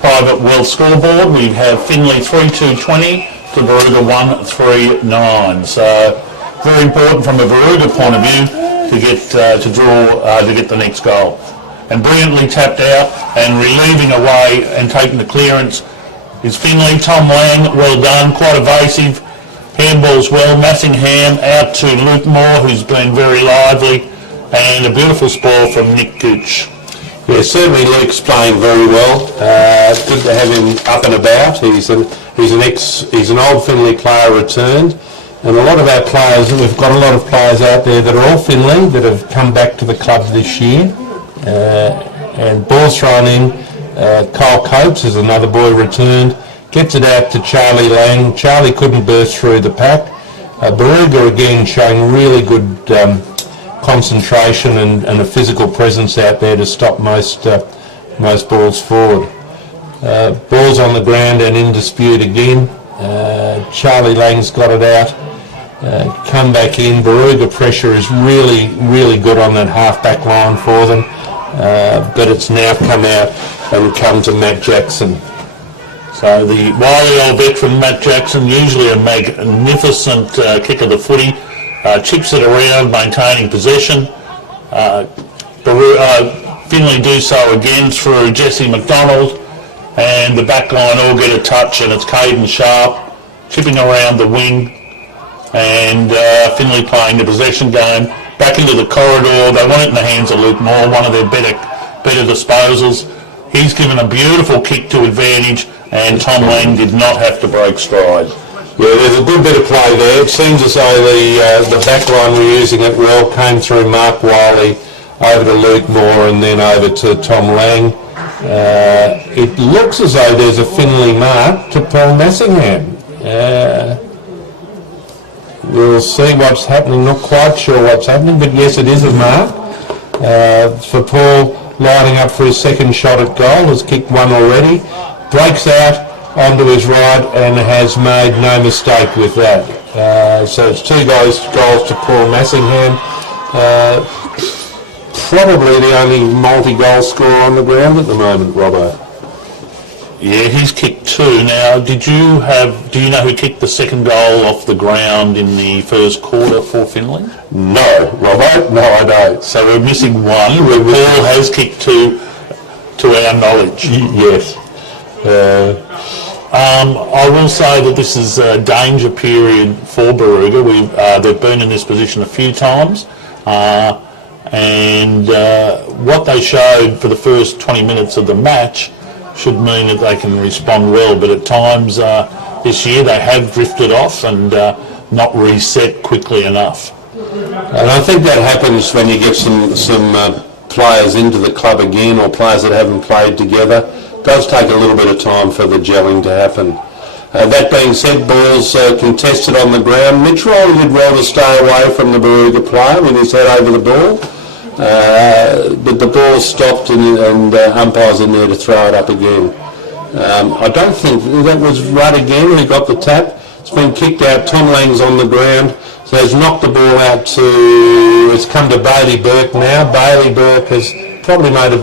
private world scoreboard, we have Finley 3-2-20 to Baruga 1-3-9. So very important from a Baruga point of view to get to get the next goal. And brilliantly tapped out and relieving away and taking the clearance is Finley. Tom Lang, well done, quite evasive. Handballs well. Massingham out to Luke Moore, who's been very lively, and a beautiful spoil from Nick Gooch. Yeah, certainly Luke's playing very well. Good to have him up and about. He's an old Finley player returned, and a lot of our players, we've got a lot of players out there that are all Finley that have come back to the club this year. And ball's thrown in. Kyle Coates is another boy returned. Gets it out to Charlie Lang. Charlie couldn't burst through the pack. Baruga again showing really good concentration and a physical presence out there to stop most balls forward. Ball's on the ground and in dispute again. Charlie Lang's got it out. Come back in. Baruga pressure is really, really good on that half-back line for them. But it's now come out and come to Matt Jackson. So the wily old veteran Matt Jackson, usually a magnificent kick of the footy, chips it around, maintaining possession. Finley do so again through Jesse McDonald, and the back line all get a touch, and it's Caden Sharp chipping around the wing, and Finley playing the possession game. Back into the corridor, they want it in the hands of Luke Moore, one of their better disposals. He's given a beautiful kick to advantage, and Tom Lang did not have to break stride. Yeah, there's a good bit of play there. It seems as though the back line were using it well, came through Mark Wiley, over to Luke Moore, and then over to Tom Lang. It looks as though there's a Finley mark to Paul Massingham. We'll see what's happening, not quite sure what's happening, but yes, it is a mark. For Paul lining up for his second shot at goal, has kicked one already, breaks out onto his right and has made no mistake with that. So it's 2 goals to Paul Massingham. Probably the only multi-goal scorer on the ground at the moment, Robbo. Yeah, he's kicked 2. Now, do you know who kicked the second goal off the ground in the first quarter for Finley? No, Robbo, no I don't. So we're missing one. Paul has kicked 2 to our knowledge. Yes. I will say that this is a danger period for Baruga. They've been in this position a few times, and what they showed for the first 20 minutes of the match should mean that they can respond well, but at times this year they have drifted off and not reset quickly enough. And I think that happens when you get some players into the club again, or players that haven't played together. It does take a little bit of time for the gelling to happen. That being said, ball's contested on the ground. Mitch Riley did well to stay away from the Baruga player with his head over the ball. But the ball stopped and umpire's in there to throw it up again. I don't think that was Rudd again who got the tap. It's been kicked out. Tom Lang's on the ground, so he's knocked the ball out it's come to Bailey Burke now. Bailey Burke has probably made a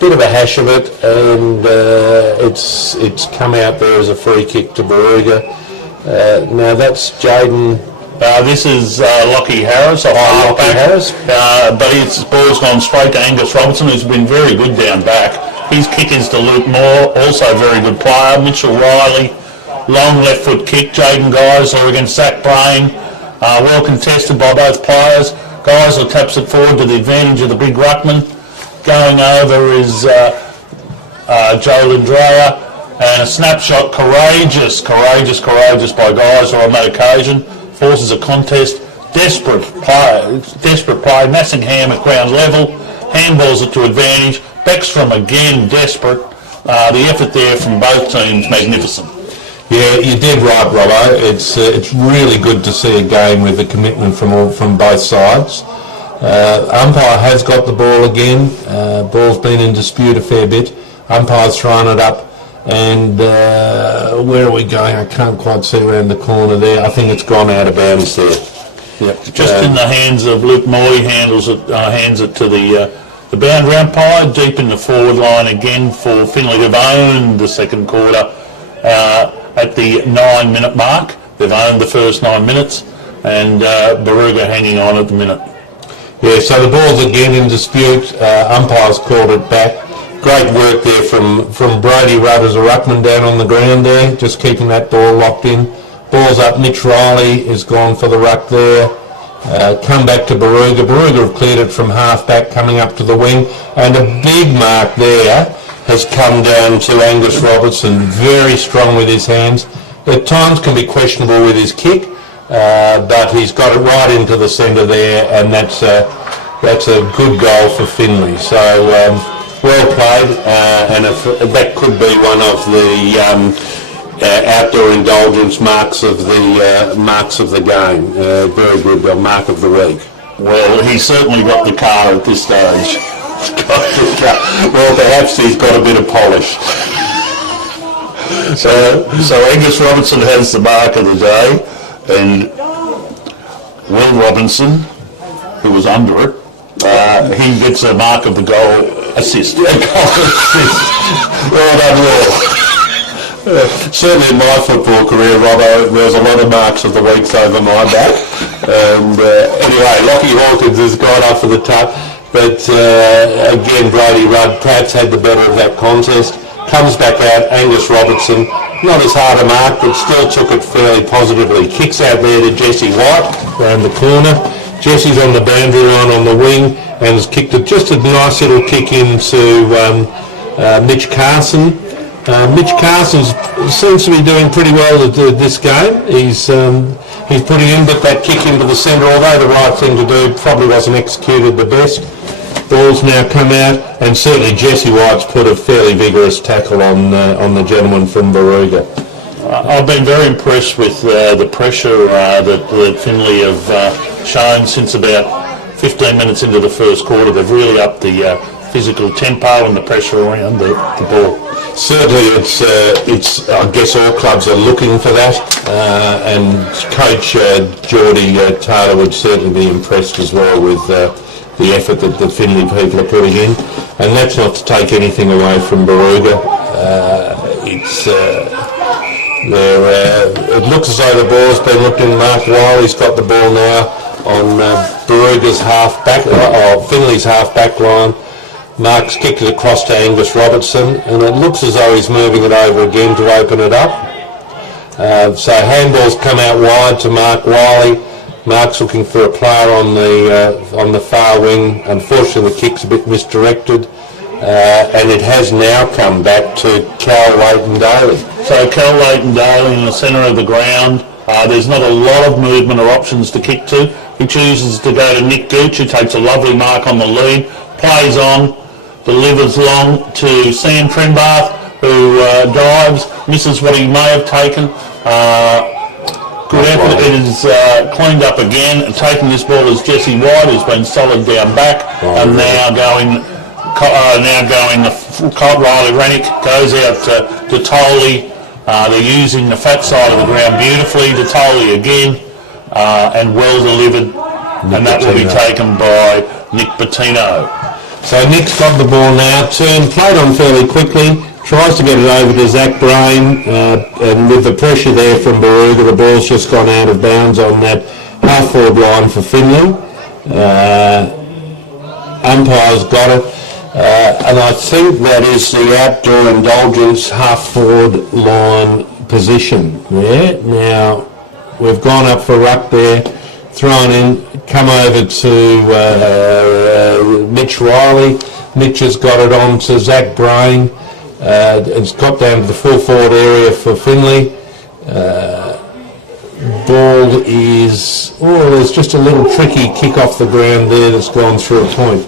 bit of a hash of it, and it's come out there as a free kick to Baruga. Now that's Jaden. This is Lockie Harris, but his ball's gone straight to Angus Robertson, who's been very good down back. His kick is to Luke Moore, also very good player. Mitchell Riley, long left foot kick. Jaden Geisler against Zach Brain, well contested by both players. Geisler taps it forward to the advantage of the big ruckman. Going over is Joe Lindrea, and a snapshot, courageous by Geisler on that occasion. Forces a contest, desperate play. Massingham at ground level, handballs it to advantage. Beckstrom again desperate. The effort there from both teams magnificent. Yeah, you did right, Robbo. It's really good to see a game with the commitment from both sides. Umpire has got the ball again. Ball's been in dispute a fair bit. Umpire's thrown it up, and where are we going? I can't quite see around the corner there. I think it's gone out of bounds there. Yep. Just in the hands of Luke Moy, hands it to the boundary umpire, deep in the forward line again for Finley, who've owned the second quarter at the 9-minute mark. They've owned the first 9 minutes, and Baruga hanging on at the minute. Yeah, so the ball's again in dispute. Umpire's called it back. Great work there from Brody Rudd as a ruckman down on the ground there, just keeping that ball locked in. Ball's up, Mitch Riley is gone for the ruck there. Come back to Baruga. Baruga have cleared it from half-back, coming up to the wing, and a big mark there has come down to Angus Robertson, very strong with his hands. At times can be questionable with his kick, but he's got it right into the centre there, and that's a good goal for Finley. So well played, and that could be one of the outdoor indulgence marks of the game. Very good mark of the week. Well, he's certainly got the car at this stage. Well, perhaps he's got a bit of polish. So Angus Robertson has the mark of the day, and Will Robinson, who was under it, he gets a mark of the goal assist. Well done, Will. Certainly in my football career, Robbo, there was a lot of marks of the weeks over my back. And anyway, Lockie Hawkins has gone up for the top, but again, Brody Rudd perhaps had the better of that contest. Comes back out, Angus Robertson, not as hard a mark, but still took it fairly positively. Kicks out there to Jesse White around the corner. Jesse's on the boundary line on the wing and has kicked it, just a nice little kick into Mitch Carson. Mitch Carson seems to be doing pretty well at this game. He's putting in, but that kick into the centre, although the right thing to do, probably wasn't executed the best. Ball's now come out, and certainly Jesse White's put a fairly vigorous tackle on the gentleman from Baruga. I've been very impressed with the pressure that Finley have shown since about 15 minutes into the first quarter. They've really upped the physical tempo and the pressure around the ball. Certainly, it's. I guess all clubs are looking for that, and Coach Geordie Taylor would certainly be impressed as well with the effort that the Finley people are putting in. And that's not to take anything away from Baruga. It looks as though the ball's been looked in. Mark Wiley's got the ball now on Baruga's half-back, or Finley's half-back line. Mark's kicked it across to Angus Robertson, and it looks as though he's moving it over again to open it up. So handball's come out wide to Mark Wiley. Mark's looking for a player on the far wing. Unfortunately, the kick's a bit misdirected, and it has now come back to Cal Leighton-Daly. So Cal Leighton-Daly in the centre of the ground. There's not a lot of movement or options to kick to. He chooses to go to Nick Gooch, who takes a lovely mark on the lead, plays on, delivers long to Sam Trenbarth, who dives, misses what he may have taken. Good effort. It is cleaned up again. And taking this ball is Jesse White, who's been solid down back, and now going Riley Rennick goes out to Tolley. They're using the fat side of the ground beautifully. To Tolley again, and well delivered, and that will be taken by Nick Bettino. So Nick's got the ball now, played on fairly quickly, tries to get it over to Zach Brain, and with the pressure there from Baruga, the ball's just gone out of bounds on that half-forward line for Finley. Umpire's got it, and I think that is the outdoor indulgence half-forward line position there. Now, we've gone up for ruck there, thrown in, come over to Mitch Riley. Mitch has got it on to Zach Brain. It's got down to the full forward area for Finley. Ball is, there's just a little tricky kick off the ground there that's gone through a point.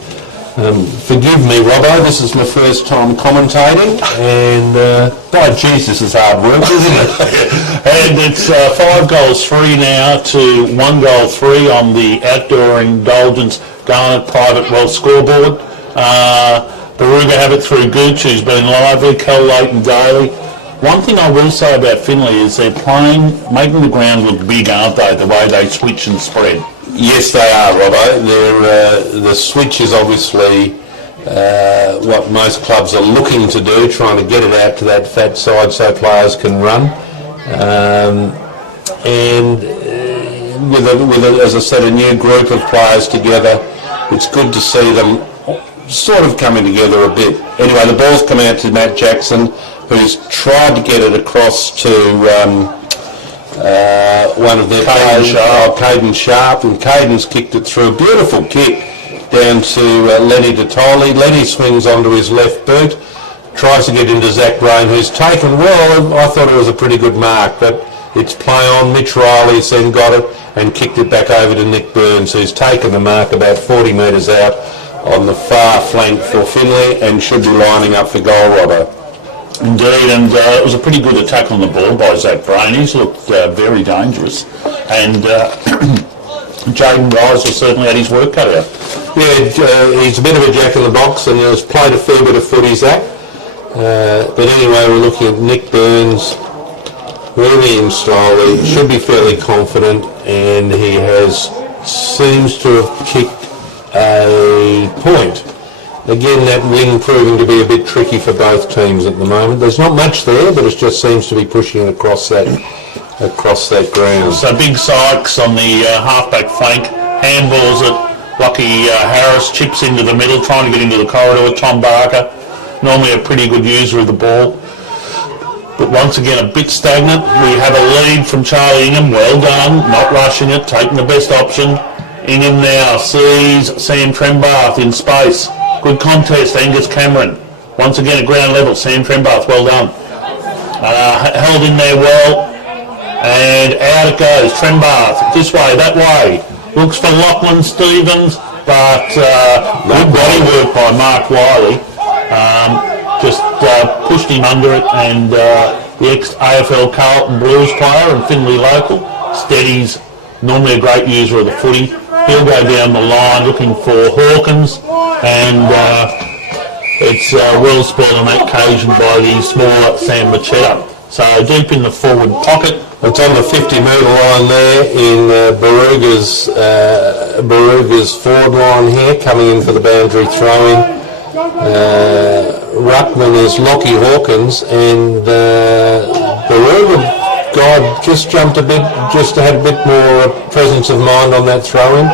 Forgive me, Robbo, this is my first time commentating, and by geez, this is hard work, isn't it? And it's 5 goals 3 now to 1 goal 3 on the outdoor indulgence Garnet Private Wealth scoreboard. Baruga have it through Gooch, who's been lively, Cal Leighton Daly. One thing I will say about Finley is they're making the ground look big, aren't they, the way they switch and spread? Yes, they are, Robbo. The switch is obviously what most clubs are looking to do, trying to get it out to that fat side so players can run. And with as I said, a new group of players together, it's good to see them sort of coming together a bit. Anyway, the ball's come out to Matt Jackson, who's tried to get it across to one of their players, Caden Sharp, and Caden's kicked it through. A beautiful kick down to Lenny Detoli. Lenny swings onto his left boot, tries to get into Zach Brain, who's taken well. I thought it was a pretty good mark, but it's play on. Mitch Riley's then got it and kicked it back over to Nick Burns, who's taken the mark about 40 metres out on the far flank for Finley and should be lining up for goal, Robbo. Indeed, and it was a pretty good attack on the ball by Zach Brain. He's looked very dangerous, and Jaden Rise has certainly had his work cut out. Yeah, he's a bit of a jack in the box and has played a fair bit of footy, Zach. But anyway, we're looking at Nick Burns, moving in slowly, should be fairly confident, and he seems to have kicked a point. Again, that wing proving to be a bit tricky for both teams at the moment. There's not much there, but it just seems to be pushing it across that ground. So Big Sykes on the halfback flank, handballs it. Lucky Harris chips into the middle, trying to get into the corridor. Tom Barker, normally a pretty good user of the ball, but once again a bit stagnant. We have a lead from Charlie Ingham. Well done, not rushing it, taking the best option. Ingham now sees Sam Trembath in space. Good contest, Angus Cameron. Once again at ground level, Sam Trembath, well done. Held in there well, and out it goes. Trembath, this way, that way. Looks for Lachlan Stevens, but good body work by Mark Wiley. Just pushed him under it, and the ex-AFL Carlton Blues player and Finley local, Steady's normally a great user of the footy. He'll go down the line looking for Hawkins, and it's well spoiled on that occasion by the smaller Sam Machetta. So deep in the forward pocket. It's on the 50-metre line there in Baruga's forward line here, coming in for the boundary throw-in. Ruckman is Lockie Hawkins, and Baruga, God, just jumped a bit, just had a bit more presence of mind on that throw-in.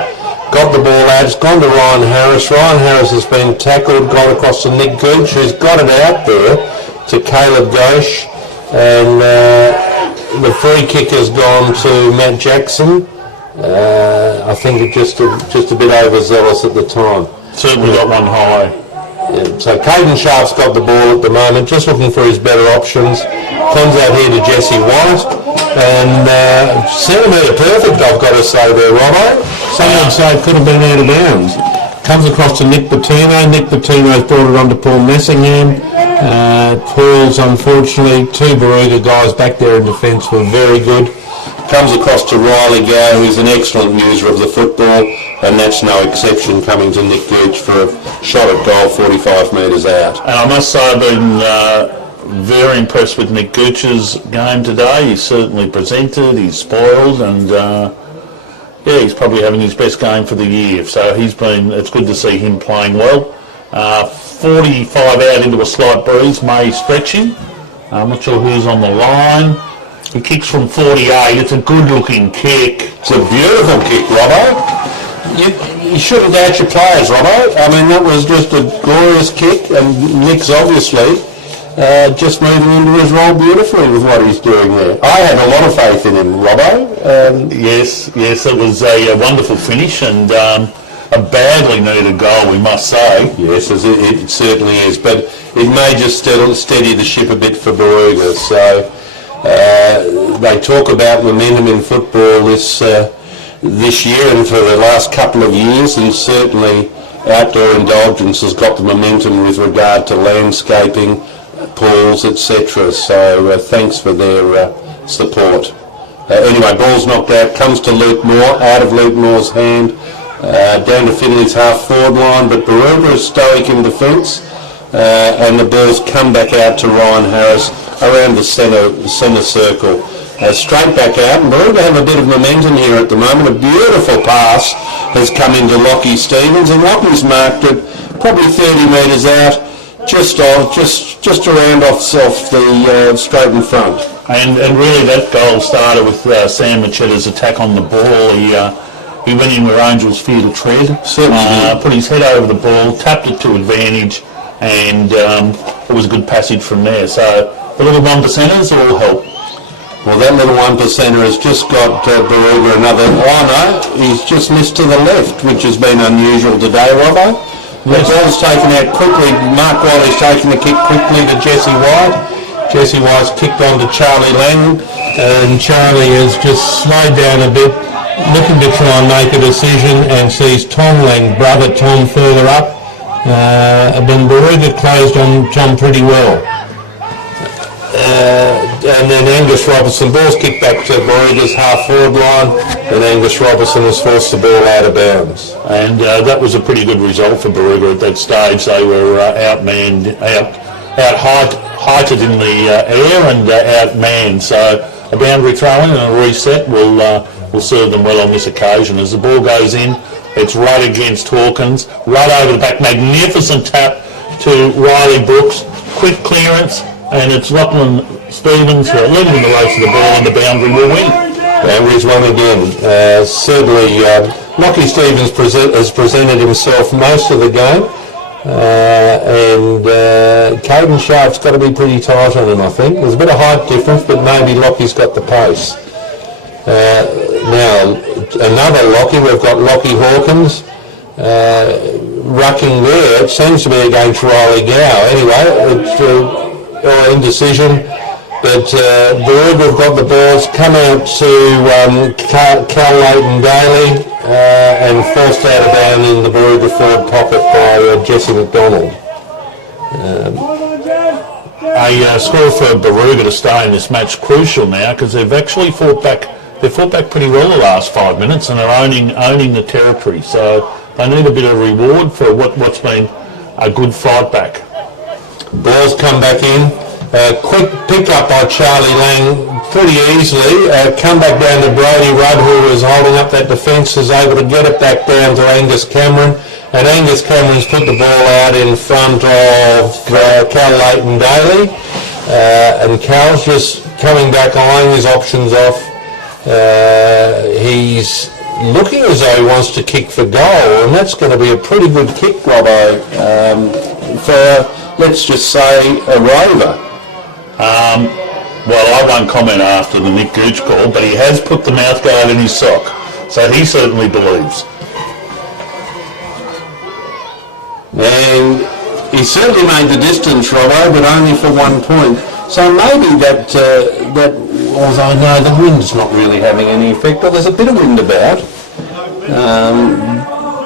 Got the ball out, it's gone to Ryan Harris. Ryan Harris has been tackled, gone across to Nick Gooch, who's got it out there to Caleb Ghosh, and the free kick has gone to Matt Jackson. I think it just a bit overzealous at the time. Certainly got one high. Yeah, so Caden Sharp's got the ball at the moment, just looking for his better options. Comes out here to Jesse White, and centimetre perfect, I've got to say there, Robbo. Some would say it could have been out of bounds. Comes across to Nick Bettino. Nick Bettino's brought it on to Paul Messingham. Paul's, unfortunately, two Baruga guys back there in defence were very good. Comes across to Riley Gow, who's an excellent user of the football, and that's no exception, coming to Nick Gooch for a shot at goal 45 metres out. And I must say I've been very impressed with Nick Gooch's game today. He's certainly presented, he's spoiled, and yeah, he's probably having his best game for the year. So it's good to see him playing well. 45 out into a slight breeze, May stretching. I'm not sure who's on the line. He kicks from 48. It's a good-looking kick. It's a beautiful kick, Robbo. You shouldn't doubt your players, Robbo. I mean, that was just a glorious kick, and Nick's obviously just moving into his role beautifully with what he's doing there. I had a lot of faith in him, Robbo. Yes, it was a wonderful finish, and a badly needed goal, we must say. Yes, it certainly is, but it may just steady the ship a bit for Baruga. So they talk about momentum in football this year and for the last couple of years, and certainly outdoor indulgence has got the momentum with regard to landscaping, pools, etc. So thanks for their support. Anyway, ball's knocked out, comes to Luke Moore, out of Luke Moore's hand. down to Finley's half-forward line, but Baruga is stoic in defence, and the ball's come back out to Ryan Harris around the centre circle. Straight back out, and Baruga have a bit of momentum here at the moment. A beautiful pass has come into Lockie Stevens, and Lockie's marked it probably 30 metres out, just around off the straight in front. And really that goal started with Sam Machetta's attack on the ball. He went in where Angels feared to tread, put his head over the ball, tapped it to advantage, and it was a good passage from there. So the little one percenters all help. Well, that little one percenter has just got Baruga another. Oh no, he's just missed to the left, which has been unusual today, Robbo. The ball's taken out quickly. Mark Wiley's taken the kick quickly to Jesse White. Jesse White's kicked on to Charlie Lang, and Charlie has just slowed down a bit, looking to try and make a decision, and sees Tom Lang, brother Tom, further up. Then Baruga closed on Tom pretty well. And then Angus Robertson, ball's kicked back to Baruga's half-forward line, and Angus Robertson has forced the ball out of bounds. And that was a pretty good result for Baruga at that stage. They were outmanned, out-heighted in the air and outmanned. So a boundary throw-in and a reset will serve them well on this occasion. As the ball goes in, it's right against Hawkins, right over the back, magnificent tap to Riley Brooks, quick clearance, and it's Lachlan Stevens leading the race to the ball, and the boundary will win. Boundary's won again. Certainly, Lockie Stevens has presented himself most of the game, and Caden Sharp's got to be pretty tight on him, I think. There's a bit of height difference, but maybe Lockie's got the pace. Now, another Lockie, we've got Lockie Hawkins. Rucking there, it seems to be against Riley Gow. Anyway, it's indecision, but Baruga have got the balls, come out to Cal Leighton Daly, and forced out of bounds in the Baruga forward pocket by Jesse McDonald. A score for Baruga to stay in this match crucial now, because they've actually fought back pretty well the last 5 minutes, and are owning the territory. So they need a bit of reward for what's been a good fight back. Ball's come back in. Quick pick up by Charlie Lang pretty easily. Come back down to Brody Rudd, who was holding up that defence, is able to get it back down to Angus Cameron. And Angus Cameron's put the ball out in front of Cal Leighton Daly. And Cal's just coming back, eyeing his options off. He's looking as though he wants to kick for goal, and that's going to be a pretty good kick, Robbo, for, let's just say, a rover. Well, I won't comment after the Nick Gooch call, but he has put the mouth guard in his sock, so he certainly believes. And he certainly made the distance, Robbo, but only for 1 point. So maybe that, although no, the wind's not really having any effect, but there's a bit of wind about.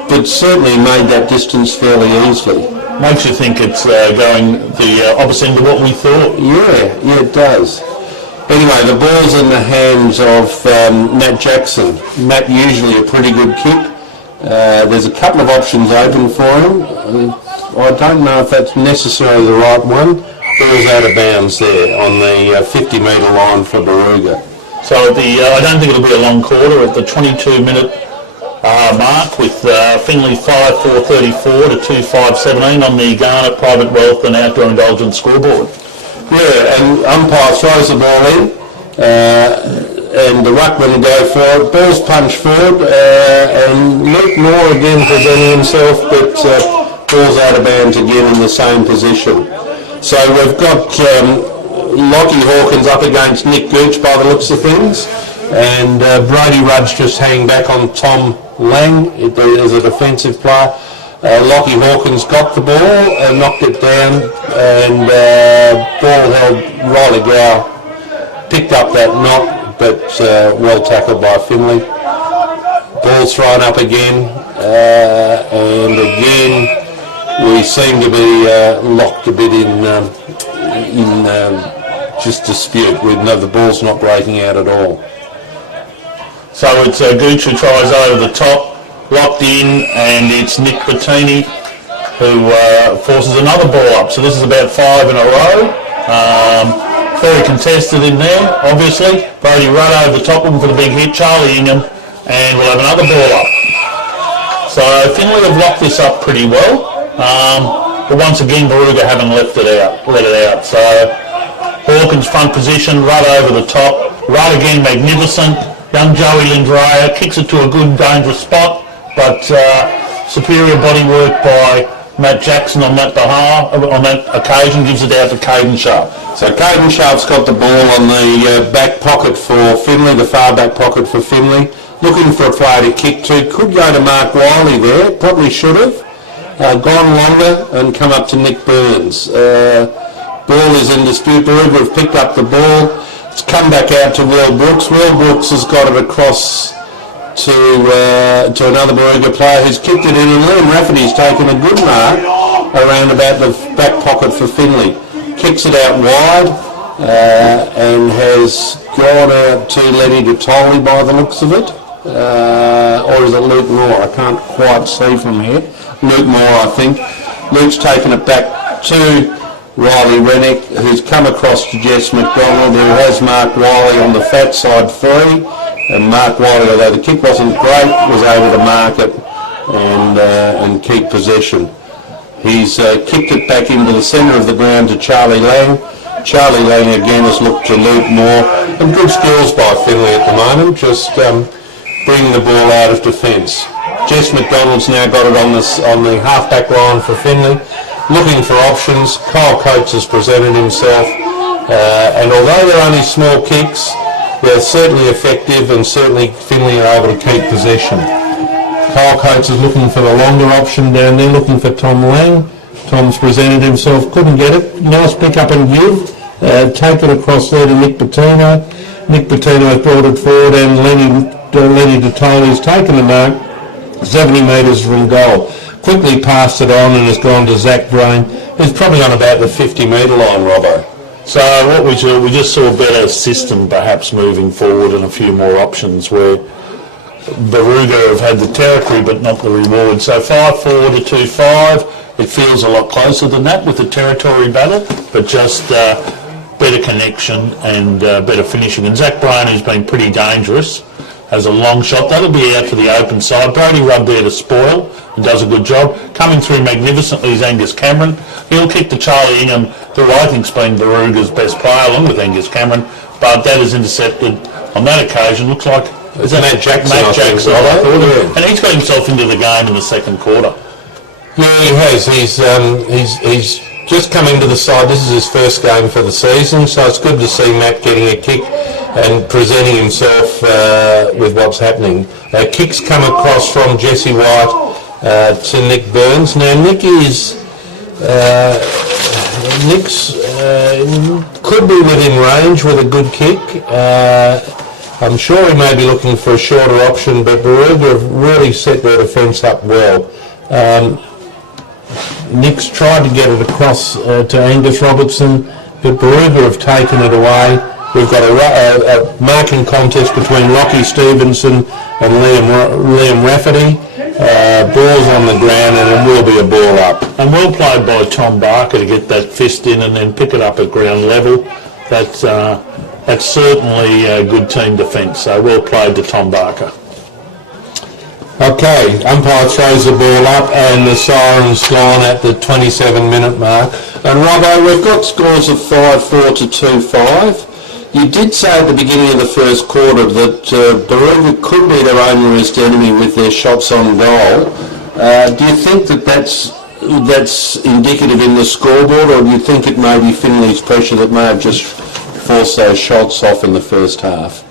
But certainly made that distance fairly easily. Makes you think it's going the opposite end of what we thought. Yeah, it does. Anyway, the ball's in the hands of Matt Jackson. Matt usually a pretty good kick. There's a couple of options open for him. I don't know if that's necessarily the right one. Ball's out of bounds there on the 50-metre line for Baruga. So I don't think it'll be a long quarter at the 22-minute mark, with Finley 5-4-34 to 2-5-17 on the Garnet Private Wealth and Outdoor Indulgence scoreboard. Yeah, and umpire throws the ball in, and the ruckman go for it. Ball's punched forward, and Luke Moore again presenting himself, but ball's out of bounds again in the same position. So we've got Lockie Hawkins up against Nick Gooch by the looks of things, and Brody Rudd's just hanging back on Tom Lang as a defensive player. Lockie Hawkins got the ball and knocked it down, and ball held. Riley Gow picked up that knock, but well tackled by Finley. Ball's thrown up again, and again we seem to be locked a bit in just dispute. We know the ball's not breaking out at all. So it's Gooch who tries over the top. locked in, and it's Nick Bettini who forces another ball up. So this is about 5 in a row. Very contested in there, obviously. Brody Rudd over the top, looking for the big hit. Charlie Ingham, and we'll have another ball up. So Finley have locked this up pretty well. But once again, Baruga haven't let it out. So Hawkins front position, Rudd over the top. Rudd again, magnificent. Young Joey Lindrea kicks it to a good, dangerous spot, but superior body work by Matt Jackson on that occasion gives it out to Caden Sharp. So Caden Sharp's got the ball on the back pocket for Finley, the far back pocket for Finley. Looking for a player to kick to. Could go to Mark Wiley there, probably should have. Gone longer and come up to Nick Burns. Ball is in dispute. Baruga have picked up the ball. It's come back out to Will Brooks. Will Brooks has got it across to another Baruga player who's kicked it in, and Liam Rafferty's taken a good mark around about the back pocket for Finley. Kicks it out wide and has gone out to Lenny Duttoli by the looks of it. Or is it Luke Moore? I can't quite see from here. Luke Moore, I think. Luke's taken it back to Riley Rennick, who's come across to Jess McDonald, who has Mark Wiley on the fat side free. And Mark Wiley, although the kick wasn't great, was able to mark it and keep possession. He's kicked it back into the centre of the ground to Charlie Lang. Charlie Lang again has looked to Luke Moore. And good skills by Finley at the moment, just bring the ball out of defence. Jess McDonald's now got it on the half-back line for Finley, looking for options. Kyle Coates has presented himself, and although they're only small kicks, they're certainly effective, and certainly Finley are able to keep possession. Kyle Coates is looking for the longer option down there, looking for Tom Lang. Tom's presented himself, couldn't get it. Nice pick up and give. Take it across there to Nick Patino. Nick Patino brought it forward, and Lenny Duttoli's taken the mark 70 metres from goal. Quickly passed it on and has gone to Zach Brain, who's probably on about the 50-metre line, Robbo. So what we just saw a better system perhaps moving forward and a few more options where Baruga have had the territory but not the reward. So 5-4 to 2-5, it feels a lot closer than that with the territory battle, but just better connection and better finishing. And Zach Bryan, who's been pretty dangerous, has a long shot. That'll be out to the open side. Brody Rudd there to spoil and does a good job. Coming through magnificently is Angus Cameron. He'll kick to Charlie Ingham, who I think's been Baruga's best player, along with Angus Cameron, but that is intercepted on that occasion. Looks like it's Matt Jackson. Matt Jackson, I thought. Yeah. And he's got himself into the game in the second quarter. Yeah, he has. He's just come into the side. This is his first game for the season, so it's good to see Matt getting a kick and presenting himself with what's happening. Kicks come across from Jesse White to Nick Burns. Now Nick's could be within range with a good kick. I'm sure he may be looking for a shorter option, but Baruga have really set their defence up well. Nick's tried to get it across to Angus Robertson, but Baruga have taken it away. We've got a marking contest between Lockie Stevenson and Liam Rafferty. Ball's on the ground and it will be a ball up. And well played by Tom Barker to get that fist in and then pick it up at ground level. That's certainly a good team defence, so well played to Tom Barker. Okay, umpire throws the ball up and the siren's gone at the 27-minute mark. And Robbo, we've got scores of 5-4 to 2-5. You did say at the beginning of the first quarter that Baruga could be their own worst enemy with their shots on goal. Do you think that's indicative in the scoreboard, or do you think it may be Finley's pressure that may have just forced those shots off in the first half?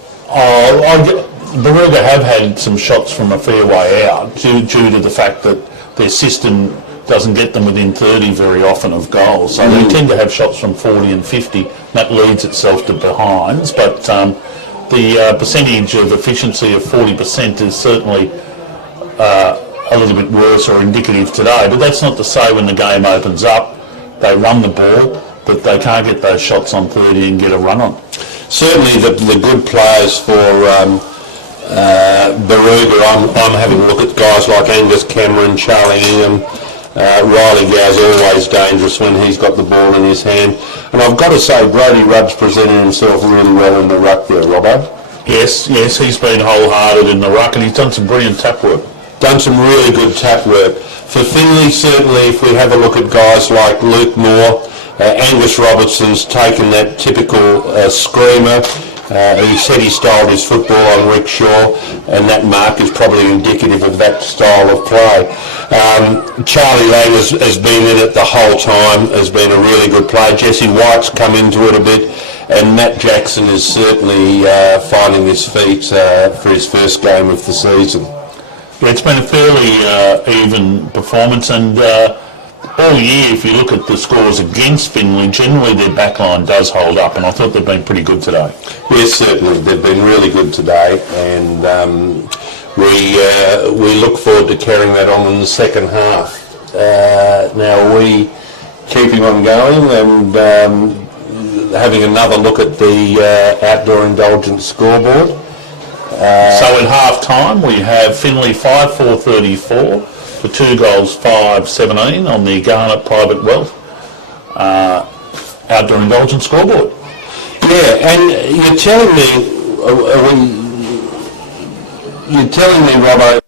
Baruga have had some shots from a fair way out due to the fact that their system doesn't get them within 30 very often of goals. So they tend to have shots from 40 and 50. That leads itself to behinds. But the percentage of efficiency of 40% is certainly a little bit worse or indicative today. But that's not to say when the game opens up, they run the ball, but they can't get those shots on 30 and get a run on. Certainly the good players for Baruga, I'm having a look at guys like Angus Cameron, Charlie Ingham. Riley Gow's always dangerous when he's got the ball in his hand. And I've got to say, Brodie Rudd's presented himself really well in the ruck there, Robbo. Yes, he's been wholehearted in the ruck and he's done some brilliant tap work. Done some really good tap work. For Finley, certainly, if we have a look at guys like Luke Moore, Angus Robertson's taken that typical screamer. He said he styled his football on Rick Shaw, and that mark is probably indicative of that style of play. Charlie Lang has been in it the whole time, has been a really good player. Jesse White's come into it a bit, and Matt Jackson is certainly finding his feet for his first game of the season. Yeah, it's been a fairly even performance, and all year, if you look at the scores against Finley, generally their backline does hold up, and I thought they've been pretty good today. Yes, certainly. They've been really good today, and we look forward to carrying that on in the second half. Now, are we keeping on going and having another look at the outdoor indulgence scoreboard? So at half-time, we have Finley 5-4-34 for 2 goals 5-17 on the Garnet Private Wealth outdoor indulgence scoreboard. Yeah, and you're telling me, Robbo,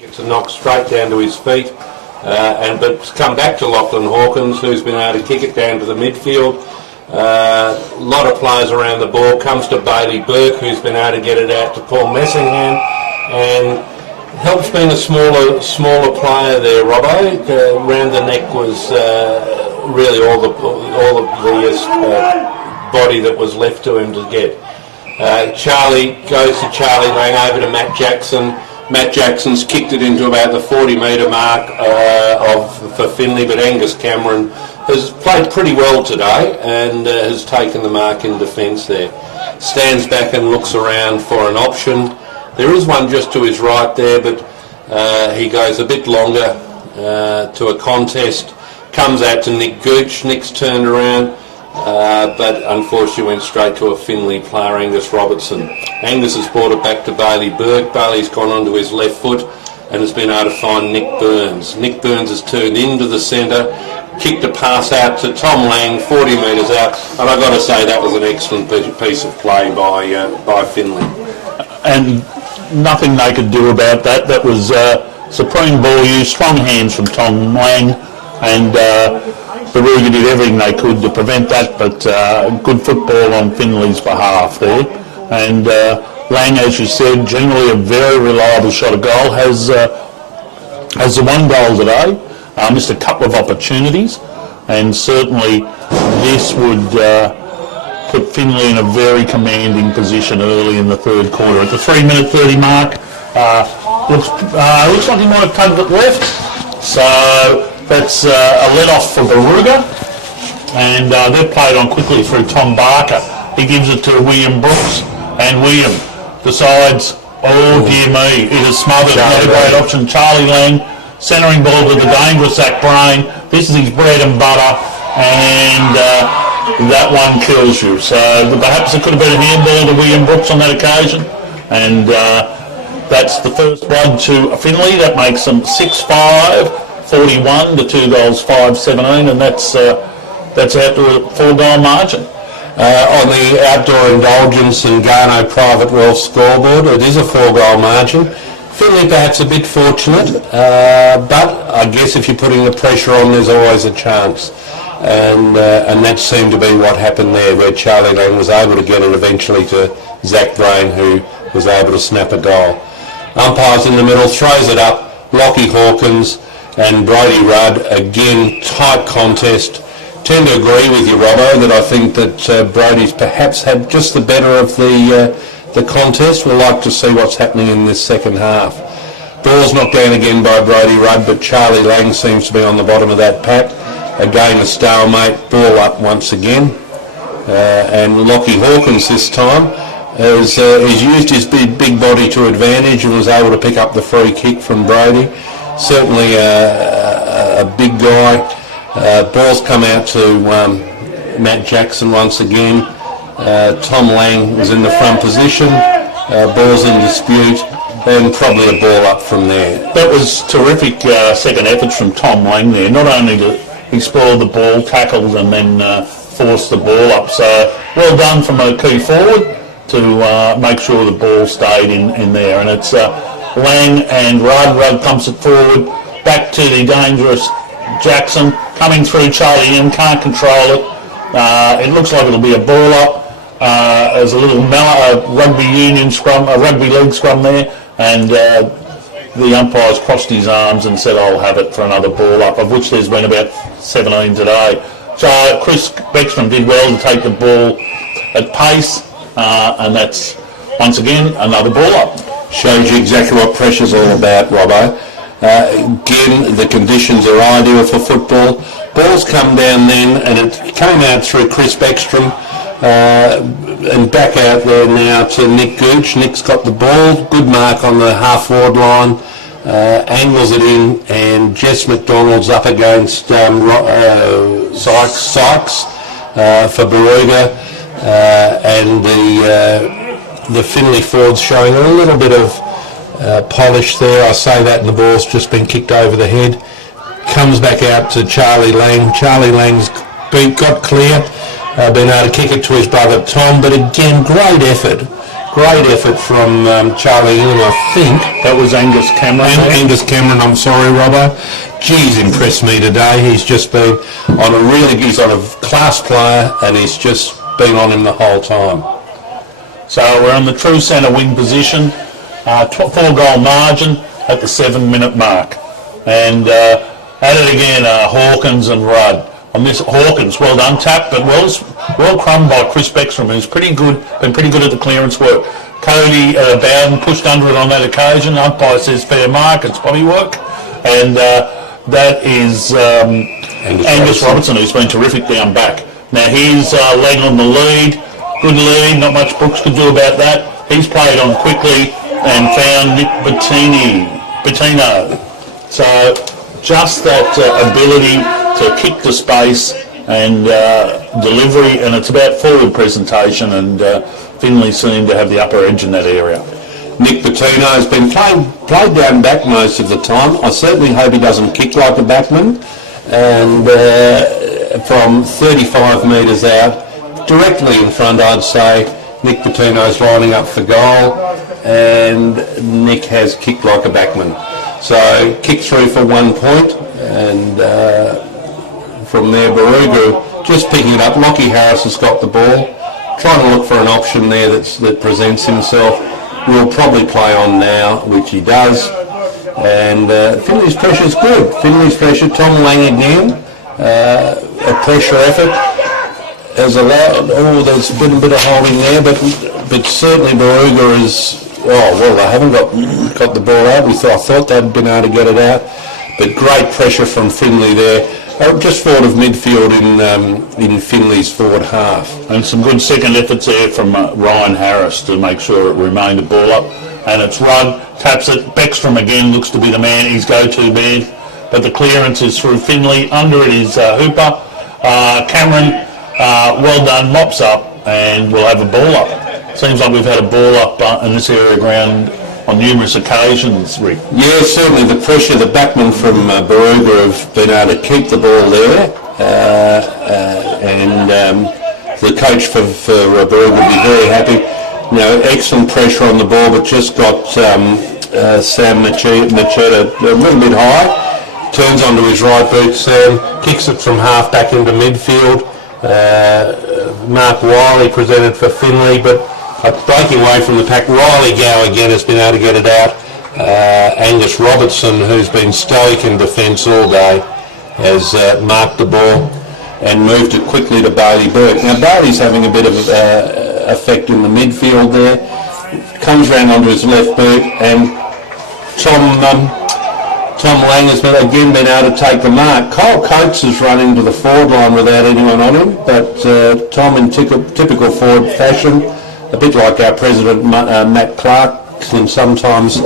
Gets a knock straight down to his feet, but it's come back to Lachlan Hawkins, who's been able to kick it down to the midfield. A lot of players around the ball. Comes to Bailey Burke, who's been able to get it out to Paul Messingham, and helps being a smaller player there, Robbo. Round the neck was really all the body that was left to him to get. Charlie goes to Charlie Lang over to Matt Jackson. Matt Jackson's kicked it into about the 40-metre mark for Finley, but Angus Cameron has played pretty well today and has taken the mark in defence there. Stands back and looks around for an option. There is one just to his right there, but he goes a bit longer to a contest. Comes out to Nick Gooch. Nick's turned around, but unfortunately went straight to a Finley player, Angus Robertson. Angus has brought it back to Bailey Burke. Bailey's gone onto his left foot and has been able to find Nick Burns. Nick Burns has turned into the centre, kicked a pass out to Tom Lang, 40 metres out, and I've got to say that was an excellent piece of play by Finley. And nothing they could do about that. That was supreme ball use, strong hands from Tom Lang, and Baruga did everything they could to prevent that, but good football on Finley's behalf there. And Lang, as you said, generally a very reliable shot of goal, has the one goal today, missed a couple of opportunities, and certainly this would put Finley in a very commanding position early in the third quarter. At the 3-minute 30 mark, looks like he might have tugged it left, so that's a let-off for Baruga, and they've played on quickly through Tom Barker. He gives it to William Brooks, and William decides, oh dear me, it is smothered, not a great option. Charlie Lang, centering ball to the dangerous Zach Brain. This is his bread and butter, and that one kills you. So perhaps it could have been a handball to William Brooks on that occasion, and that's the first one to Finley. That makes them 6-5, 41 to 2 goals, 5-17, and that's out to a 4-goal margin. On the outdoor indulgence and Garno Private Wealth scoreboard, it is a 4-goal margin. Finley perhaps a bit fortunate, but I guess if you're putting the pressure on, there's always a chance. And that seemed to be what happened there, where Charlie Lang was able to get it eventually to Zach Brain, who was able to snap a goal. Umpires in the middle, throws it up, Lockie Hawkins and Brodie Rudd, again tight contest. Tend to agree with you, Robbo, that I think that Brodie's perhaps had just the better of the contest. We'll like to see what's happening in this second half. Ball's knocked down again by Brodie Rudd, but Charlie Lang seems to be on the bottom of that pack. Again, a stalemate, ball up once again. And Lockie Hawkins this time has used his big body to advantage and was able to pick up the free kick from Brodie. Certainly a big guy. Ball's come out to Matt Jackson once again. Tom Lang was in the front position. Ball's in dispute, and probably a ball up from there. That was terrific second efforts from Tom Lang there. Not only did he spoil the ball, tackled, and then forced the ball up. So well done from a key forward to make sure the ball stayed in there. And it's Lang and Rudd. Rudd pumps it forward, back to the dangerous Jackson, coming through Charlie M, can't control it. It looks like it'll be a ball up. There's a little rugby union scrum, a rugby league scrum there, and the umpires crossed his arms and said, I'll have it for another ball up, of which there's been about 17 today. So Chris Beckstrom did well to take the ball at pace, and that's, once again, another ball up. Shows you exactly what pressure's all about, Robbo. Again, the conditions are ideal for football. Ball's come down then, and it came out through Chris Beckstrom, and back out there now to Nick Gooch. Nick's got the ball, good mark on the half-forward line, angles it in, and Jess McDonald's up against Sykes for Baruga, and the Finley forwards showing a little bit of polish there. I say that, and the ball's just been kicked over the head. Comes back out to Charlie Lang. Charlie Lang's got clear, been able to kick it to his brother Tom, but again, great effort Great effort from Charlie Lynn, I think. That was Angus Cameron. Angus Cameron, I'm sorry, Robbo. Geez, impressed me today. He's just been he's on a class player, and he's just been on him the whole time. So we're on the true centre wing position, 4-goal margin at the 7-minute mark. And at it again, Hawkins and Rudd. On this, Hawkins, well done, tapped, but well crumbed by Chris Beckstrom, who's been pretty good at the clearance work. Cody Bowden pushed under it on that occasion. Umpire says fair mark, it's body work. And that is Angus Robertson, who's been terrific down back. Now here's Leg on the lead. Good lead, not much Brooks could do about that. He's played on quickly and found Nick Bettino. So just that ability to kick to space and delivery, and it's about forward presentation, and Finley seemed to have the upper edge in that area. Nick Bettino has been played down back most of the time. I certainly hope he doesn't kick like a backman, and from 35 metres out, directly in front, I'd say Nick Bettino's lining up for goal, and Nick has kicked like a backman. So kick through for 1 point, and from there Baruga just picking it up. Lockie Harris has got the ball, trying to look for an option there that presents himself. We'll probably play on now, which he does, and Finley's pressure's good. Finley's pressure, Tom Lang again, a pressure effort has allowed. There's been a bit of holding there, but certainly Baruga is. They haven't got the ball out. I thought they'd been able to get it out, but great pressure from Finley there, just forward of midfield in Finley's forward half. And some good second efforts there from Ryan Harris to make sure it remained a ball up. And it's Rudd, taps it. Beckstrom again looks to be the man, his go-to man. But the clearance is through Finley. Under it is Hooper. Cameron, well done, mops up, and we'll have a ball up. Seems like we've had a ball up in this area of ground on numerous occasions, Rick. Yeah, certainly the pressure, the backmen from Baruga have been able to keep the ball there, and the coach for Baruga will be very happy. Excellent pressure on the ball, but just got Sam Macheta a little bit high. Turns onto his right boot, Sam, kicks it from half back into midfield. Mark Wiley presented for Finley, but breaking away from the pack. Riley Gow again has been able to get it out. Angus Robertson, who's been stoic in defence all day, has marked the ball and moved it quickly to Bailey Burke. Now Bailey's having a bit of effect in the midfield there. Comes round onto his left boot, and Tom Lang has been able to take the mark. Kyle Coates has run into the forward line without anyone on him, but Tom, in typical forward fashion, a bit like our president Matt Clark, can sometimes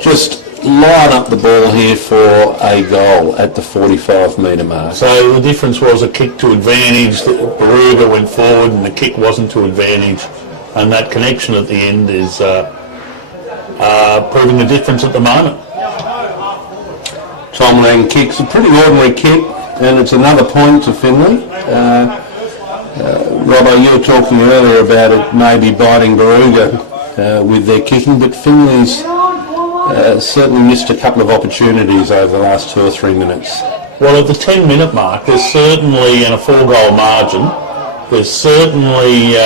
just line up the ball here for a goal at the 45-metre mark. So the difference was a kick to advantage. Baruga went forward and the kick wasn't to advantage, and that connection at the end is proving the difference at the moment. Tom Lang kicks a pretty ordinary kick, and it's another point to Finley. Robbo, you were talking earlier about it maybe biting Baruga with their kicking, but Finley's certainly missed a couple of opportunities over the last 2 or 3 minutes. Well, at the 10-minute mark, there's certainly, in a 4-goal margin, there's certainly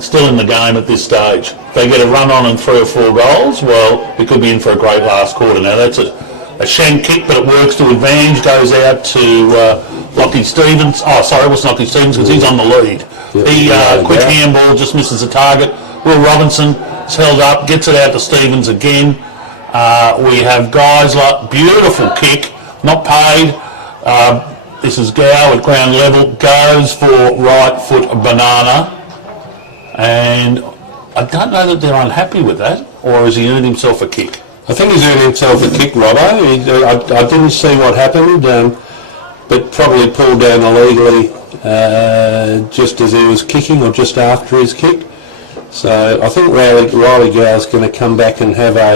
still in the game at this stage. If they get a run on and 3 or 4 goals, well, we could be in for a great last quarter. Now, that's a shank kick, but it works to advantage, goes out to Lockie Stevens. Oh, sorry, it wasn't Lockie Stevens because he's on the lead. The quick handball just misses the target. Will Robinson is held up, gets it out to Stevens again. We have guys like, beautiful kick, not paid. This is Gow at ground level, goes for right foot banana. And I don't know that they're unhappy with that, or has he earned himself a kick? I think he's earned himself a kick, Robbo. I didn't see what happened, but probably pulled down illegally just as he was kicking or just after his kick. So I think Riley Gow's going to come back and have a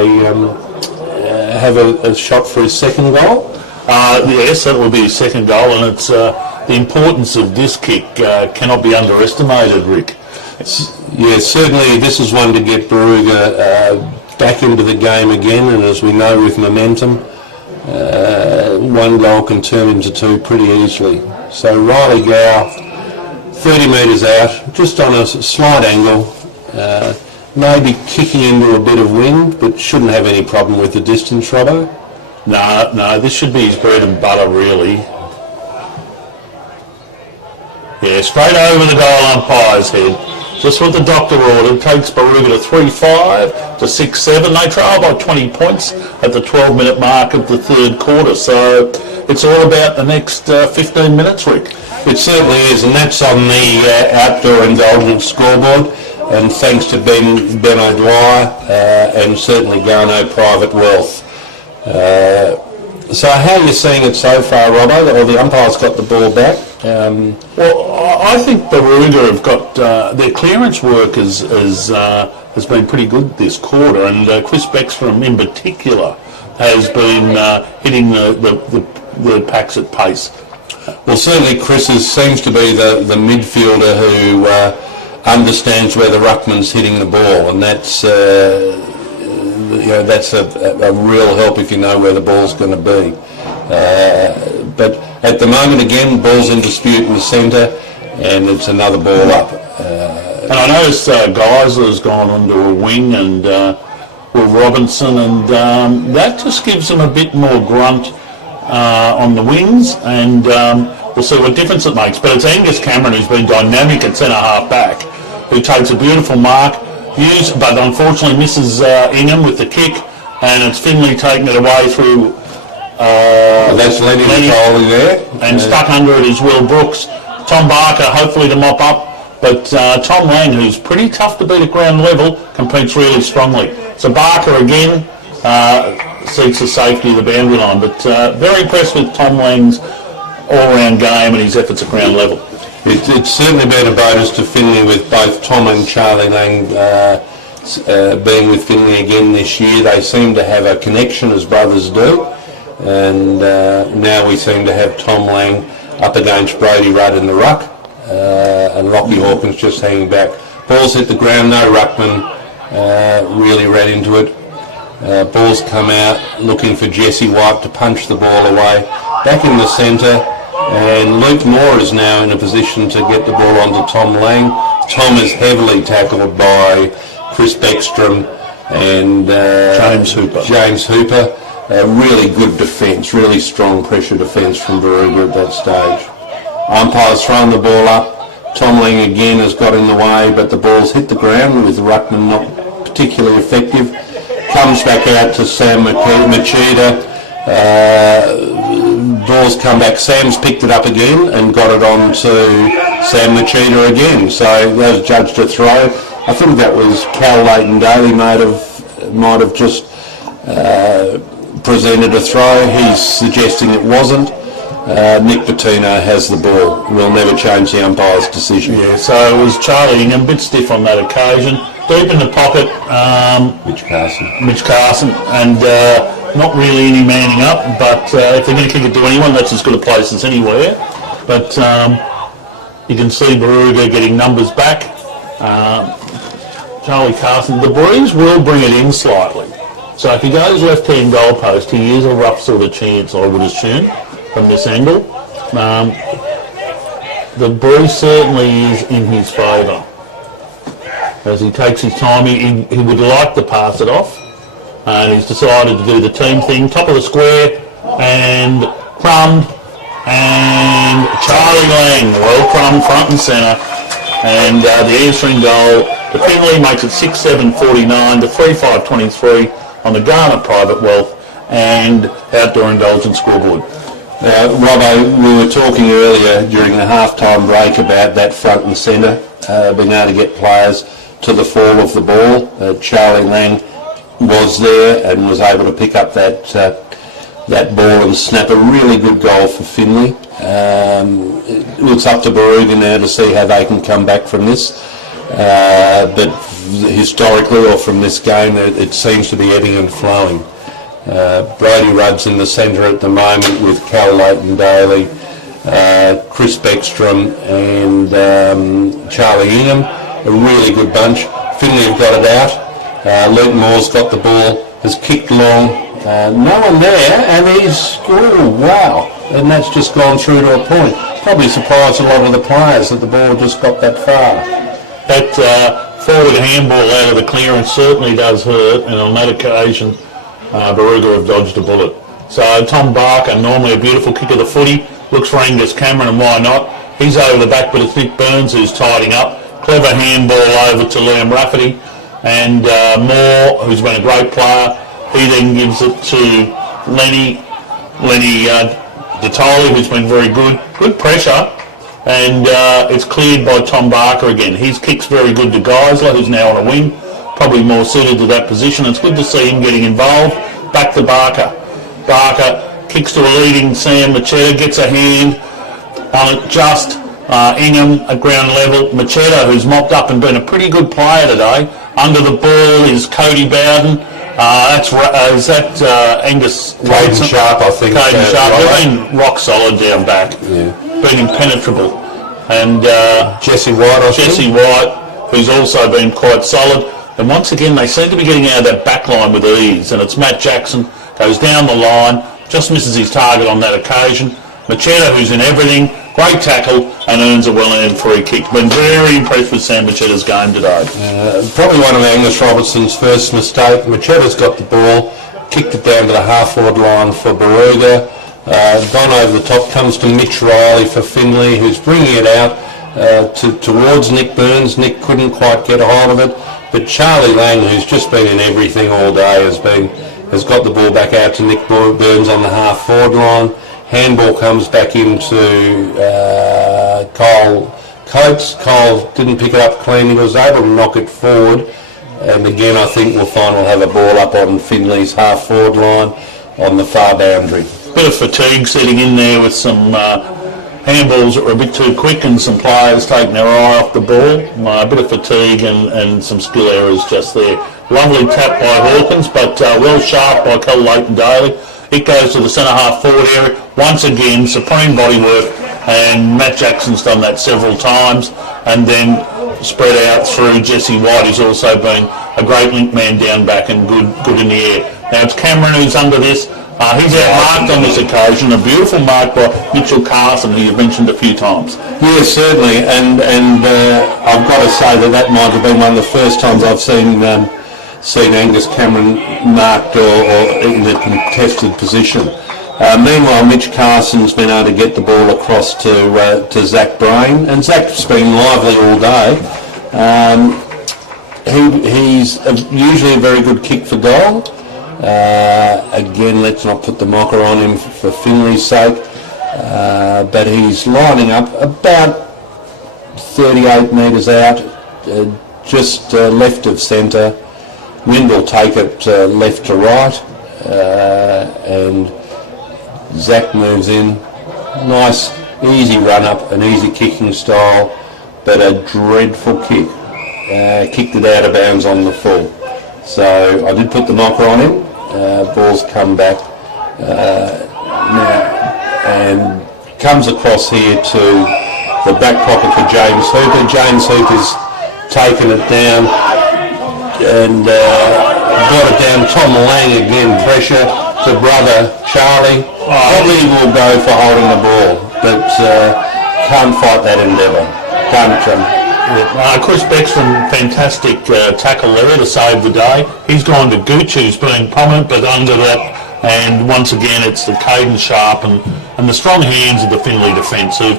shot for his second goal. Yes, that will be his second goal, and it's the importance of this kick cannot be underestimated, Rick. Yeah, certainly this is one to get Baruga back into the game again, and as we know with momentum, one goal can turn into two pretty easily. So Riley Gow, 30 metres out, just on a slight angle, maybe kicking into a bit of wind, but shouldn't have any problem with the distance, Robbo. No, this should be his bread and butter, really. Yeah, straight over the goal umpire's head. Just what the doctor ordered. Takes Baruga to 3-5 to 6-7. They trail by 20 points at the 12-minute mark of the third quarter. So it's all about the next 15 minutes, Rick. It certainly is, and that's on the outdoor indulgence scoreboard. And thanks to Ben O'Dwyer and certainly Garno Private Wealth. So how are you seeing it so far, Robbo? Or the umpire's got the ball back? Well, I think Baruga have got their clearance work has been pretty good this quarter, and Chris Beckstrom in particular has been hitting the packs at pace. Well, certainly Chris seems to be the midfielder who understands where the ruckman's hitting the ball, and that's that's a real help if you know where the ball's going to be. But at the moment, again, ball's in dispute in the centre, and it's another ball up. And I noticed Geisler's gone onto a wing, and Will Robinson, and that just gives them a bit more grunt on the wings, and we'll see what difference it makes. But it's Angus Cameron who's been dynamic at centre half back, who takes a beautiful mark, but unfortunately misses Ingham with the kick, and it's Finley taking it away through. That's Lenny Foley there. And stuck under it is Will Brooks. Tom Barker hopefully to mop up, but Tom Lang, who's pretty tough to beat at ground level, competes really strongly. So Barker again seeks the safety of the boundary line, but very impressed with Tom Lang's all-round game and his efforts at ground level. It's certainly been a bonus to Finley with both Tom and Charlie Lang being with Finley again this year. They seem to have a connection as brothers do, and now we seem to have Tom Lang up against Brodie Rudd in the ruck, and Lockie Hawkins just hanging back. Ball's hit the ground, no ruckman really ran into it. Ball's come out looking for Jesse White to punch the ball away. Back in the centre, and Luke Moore is now in a position to get the ball onto Tom Lang. Tom is heavily tackled by Chris Beckstrom and James Hooper. Really good defence, really strong pressure defence from Baruga at that stage. Umpire's thrown the ball up. Tom Lang again has got in the way, but the ball's hit the ground with the ruckman not particularly effective. Comes back out to Sam Machida. Ball's come back. Sam's picked it up again and got it on to Sam Machida again. So that was judged a throw. I think that was Cal Leighton-Daly might have just presented a throw. He's suggesting it wasn't. Nick Patino has the ball. We'll never change the umpire's decision. Yeah, so it was Charlie Ingham, a bit stiff on that occasion. Deep in the pocket, Mitch Carson, and not really any manning up, but if they're going to kick it to anyone, that's as good a place as anywhere. But you can see Baruga getting numbers back. Charlie Carson, the breeze will bring it in slightly. So if he goes left-hand goalpost, he is a rough sort of chance, I would assume, from this angle. The breeze certainly is in his favour. As he takes his time, he would like to pass it off, and he's decided to do the team thing. Top of the square, and Crum, and Charlie Lang, well Crum front and centre, and the answering goal to Finley makes it 6-7-49 to 3-5-23 on the Garner Private Wealth and Outdoor Indulgence scoreboard. Now, Robbo, we were talking earlier during the half-time break about that front and centre, being able to get players to the fall of the ball. Charlie Lang was there and was able to pick up that ball and snap a really good goal for Finley. It looks up to Baruga now to see how they can come back from this. But historically, or from this game, it seems to be ebbing and flowing. Brodie Rudd's in the centre at the moment with Cal Leighton-Daly, Chris Beckstrom and Charlie Ingham. a really good bunch. Finley have got it out. Luton Moore's got the ball, has kicked long. No one there, and he's, oh wow, and that's just gone through to a point. Probably surprised a lot of the players that the ball just got that far. That forward handball out of the clearance certainly does hurt, and on that occasion, Baruga have dodged a bullet. So Tom Barker, normally a beautiful kick of the footy, looks for Angus Cameron, and why not? He's over the back, but it's Nick Burns who's tidying up. Clever handball over to Liam Rafferty, and Moore, who's been a great player, he then gives it to Lenny Detoli, who's been very good. Good pressure, and it's cleared by Tom Barker again. His kick's very good to Geisler, who's now on a wing, probably more suited to that position. It's good to see him getting involved. Back to Barker. Barker kicks to a leading Sam Machetta, gets a hand on it just. Ingham at ground level. Machetta, who's mopped up and been a pretty good player today. Under the ball is Cody Bowden. Is that Angus Caden Sharp, I think. Caden Sharp. They've been rock solid down back. Yeah. Been impenetrable. And Jesse White, Jesse White, who's also been quite solid. And once again, they seem to be getting out of that back line with ease. And it's Matt Jackson, goes down the line, just misses his target on that occasion. Machetta, who's in everything, great tackle, and earns a well-earned free kick. Been very impressed with Sam Machetta's game today. Probably one of Angus Robertson's first mistake. Machetta's got the ball, kicked it down to the half-forward line for Baruga. Gone over the top, comes to Mitch Riley for Finley, who's bringing it out towards Nick Burns. Nick couldn't quite get a hold of it, but Charlie Lang, who's just been in everything all day, has got the ball back out to Nick Burns on the half-forward line. Handball comes back into Kyle Coates. Kyle didn't pick it up clean. He was able to knock it forward. And again, I think we'll have a ball up on Finley's half-forward line on the far boundary. Bit of fatigue setting in there with some handballs that were a bit too quick and some players taking their eye off the ball. A bit of fatigue and some skill errors just there. Lovely tap by Hawkins, but well sharp by Kel Leighton Daly. It goes to the centre half forward area. Once again, supreme body work, and Matt Jackson's done that several times, and then spread out through Jesse White, who's also been a great link man down back and good in the air. Now it's Cameron who's under this. He's outmarked on this occasion. A beautiful mark by Mitchell Carson, who you've mentioned a few times. Yes, certainly, and I've got to say that might have been one of the first times I've seen Angus Cameron marked or in a contested position. Meanwhile, Mitch Carson's been able to get the ball across to Zach Brain, and Zach's been lively all day. He's usually a very good kick for goal. Again, let's not put the mocker on him for Finley's sake, but he's lining up about 38 metres out, just left of centre. Wind will take it left to right, and Zach moves in. Nice, easy run up, an easy kicking style, but a dreadful kick. Kicked it out of bounds on the full. So I did put the knocker on him. Ball's come back now and comes across here to the back pocket for James Hooper. James Hooper's taken it down and got it down. Tom Lang again, pressure to brother Charlie. Probably will go for holding the ball, but can't fight that endeavour. Chris Beckstrom, fantastic tackle there to save the day. He's gone to Gooch, who's been prominent, but under that, and once again it's the Caden Sharp and the strong hands of the Finley defence, who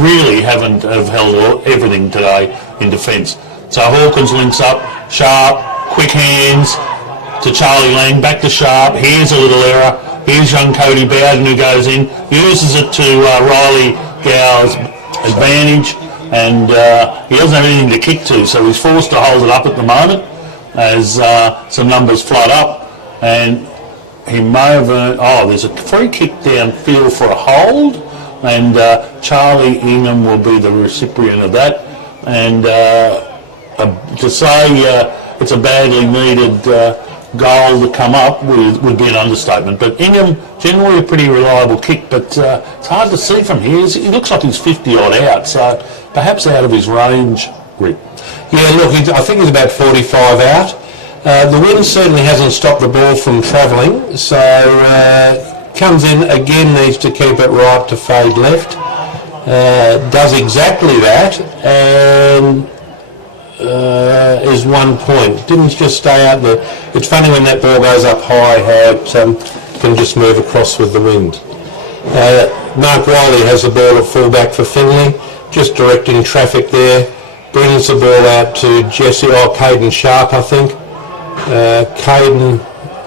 really have held everything today in defence. So Hawkins links up, Sharp, quick hands to Charlie Lang, back to Sharp. Here's a little error. Here's young Cody Bowden who goes in, uses it to Riley Gow's advantage, and he doesn't have anything to kick to, so he's forced to hold it up at the moment as some numbers flood up, and he may have earned, there's a free kick downfield for a hold, and Charlie Ingham will be the recipient of that, and to say it's a badly needed goal to come up would be an understatement. But Ingham, generally a pretty reliable kick, but it's hard to see from here. He looks like he's 50 odd out, so perhaps out of his range, Rick. Yeah, look, I think he's about 45 out. The wind certainly hasn't stopped the ball from travelling, so comes in again, needs to keep it right to fade left. Does exactly that, and is 1 point. Didn't just stay out there. It's funny when that ball goes up high how it can just move across with the wind. Mark Wiley has the ball at fullback for Finley, just directing traffic there. Brings the ball out to Caden Sharp, I think. Caden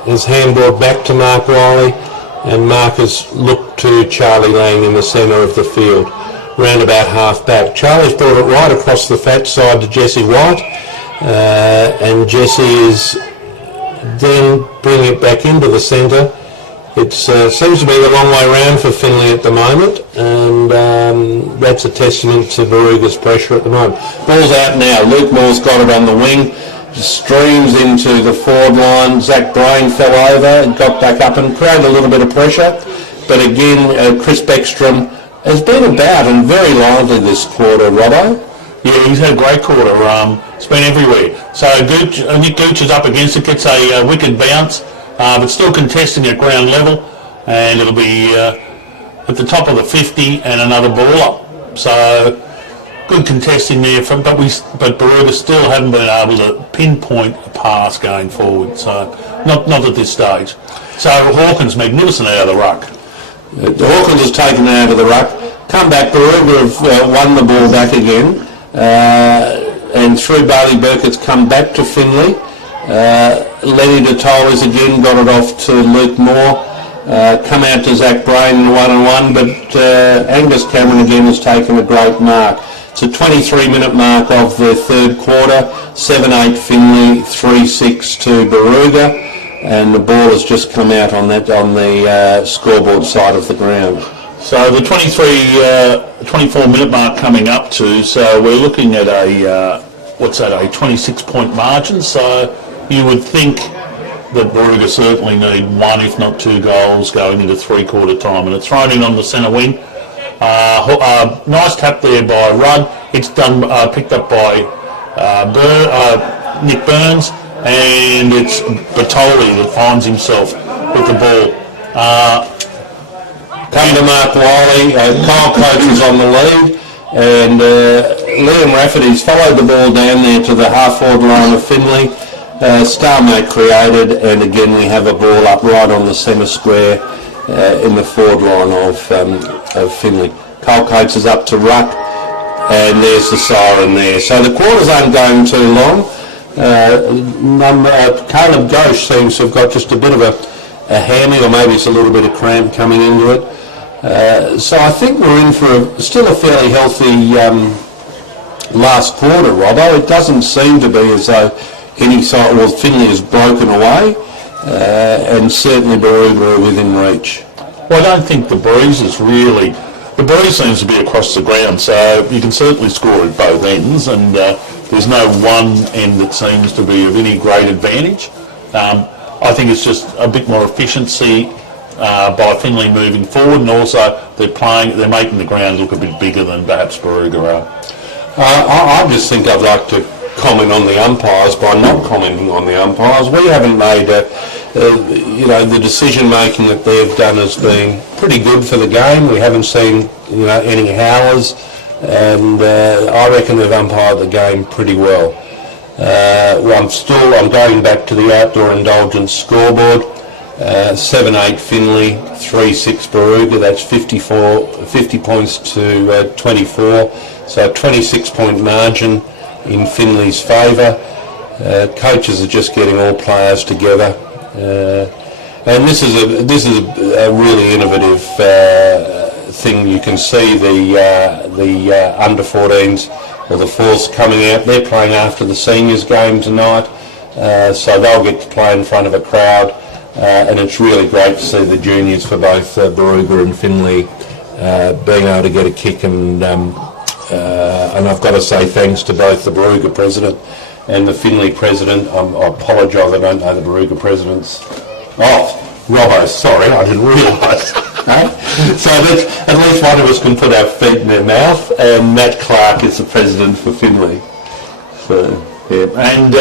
is handballed back to Mark Wiley, and Mark has looked to Charlie Lang in the centre of the field, round about half back. Charlie's brought it right across the fat side to Jesse White, and Jesse is then bringing it back into the centre. It seems to be the long way round for Finley at the moment, and that's a testament to Baruga's pressure at the moment. Ball's out now. Luke Moore's got it on the wing, streams into the forward line. Zach Brain fell over, got back up and created a little bit of pressure. But again, Chris Beckstrom has been about and very lively this quarter, Robbo. Yeah, he's had a great quarter. It's been everywhere. So Nick Gooch is up against it, gets a wicked bounce. But still contesting at ground level, and it'll be at the top of the 50 and another ball up. So good contesting there, but Baruga still haven't been able to pinpoint a pass going forward. So not at this stage. So Hawkins magnificent out of the ruck. Hawkins has taken it out of the ruck. Come back, Baruga have won the ball back again, and through Bailey Burkett's come back to Finley. Lenny Detolis again got it off to Luke Moore, come out to Zach Brain 1-on-1, but Angus Cameron again has taken a great mark. It's a 23-minute mark of the third quarter, 7-8 Finley, 3-6 to Baruga, and the ball has just come out on the scoreboard side of the ground. So the 24-minute mark coming up to, so we're looking at a 26-point margin, so you would think that Baruga certainly need one, if not two goals going into three-quarter time, and it's thrown in on the centre wing. Nice tap there by Rudd. It's done, picked up by Nick Burns, and it's Bertoli that finds himself with the ball. Come to Mark Wiley. Kyle Coates is on the lead, and Liam Rafferty's followed the ball down there to the half-forward line of Finley. Stalemate created, and again we have a ball up right on the centre square in the forward line of Finley. Kyle Coates is up to ruck, and there's the siren there. So the quarters aren't going too long. Caleb Ghosh seems to have got just a bit of a hammy, or maybe it's a little bit of cramp coming into it. So I think we're in for still a fairly healthy last quarter, Robbo. It doesn't seem to be as though any side, well, Finley has broken away, and certainly Baruga are within reach. Well, I don't think the breeze seems to be across the ground, so you can certainly score at both ends, and there's no one end that seems to be of any great advantage. I think it's just a bit more efficiency by Finley moving forward, and also they're making the ground look a bit bigger than perhaps Baruga are. I just think I'd like to comment on the umpires by not commenting on the umpires. We haven't made the decision making that they've done has been pretty good for the game. We haven't seen any howlers, and I reckon they've umpired the game pretty well. I'm going back to the outdoor indulgence scoreboard. 7-8 Finley, 3-6 Baruga. That's 50 points to 24. So 26-point margin in Finley's favour. Coaches are just getting all players together, and this is a really innovative thing. You can see the under 14s or the fours coming out. They're playing after the seniors game tonight, so they'll get to play in front of a crowd, and it's really great to see the juniors for both Baruga and Finley being able to get a kick, and I've got to say thanks to both the Baruga president and the Finley president. I apologise, I don't know the Baruga presidents. Oh, Robbo, sorry, I didn't realise. So at least one of us can put our feet in their mouth, and Matt Clark is the president for Finley. So, yeah. And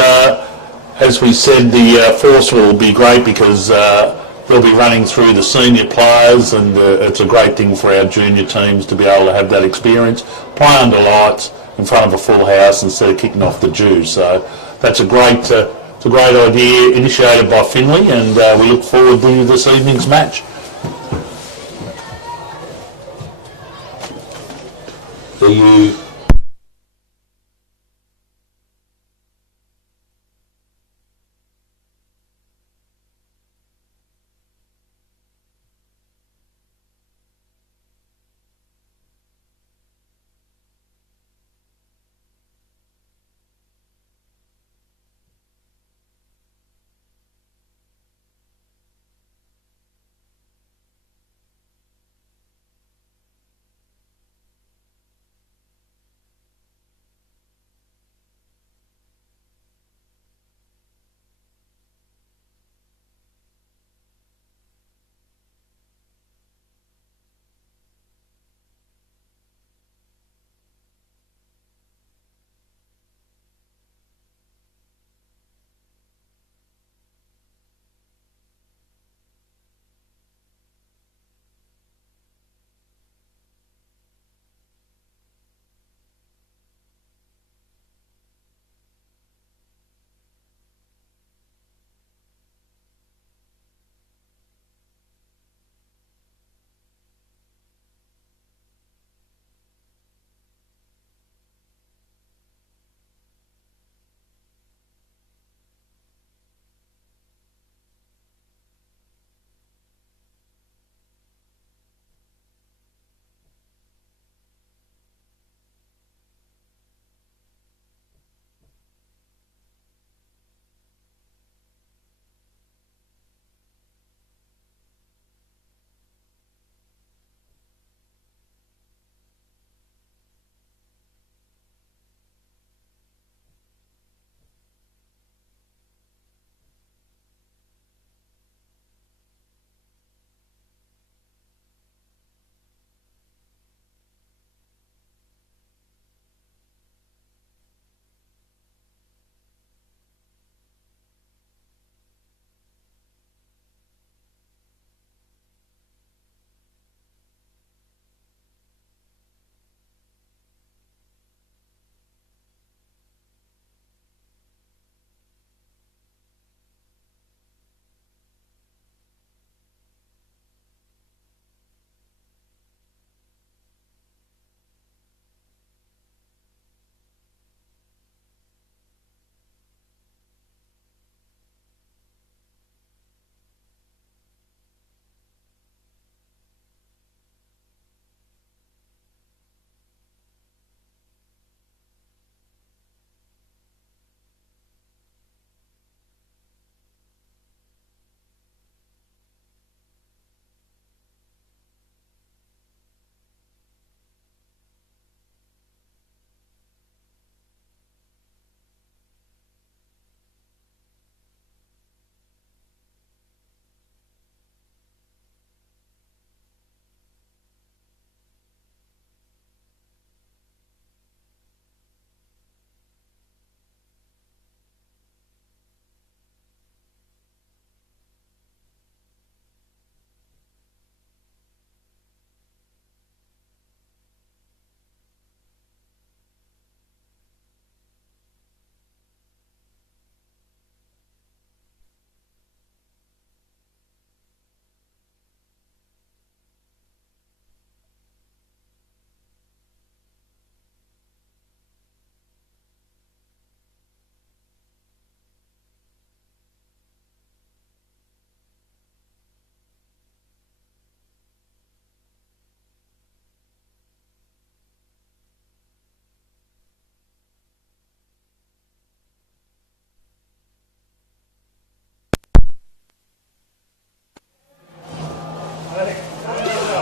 as we said, the force will be great because they'll be running through the senior players, and it's a great thing for our junior teams to be able to have that experience, play under lights in front of a full house instead of kicking off the dew. So that's a great idea initiated by Finley, and we look forward to this evening's match. Do you...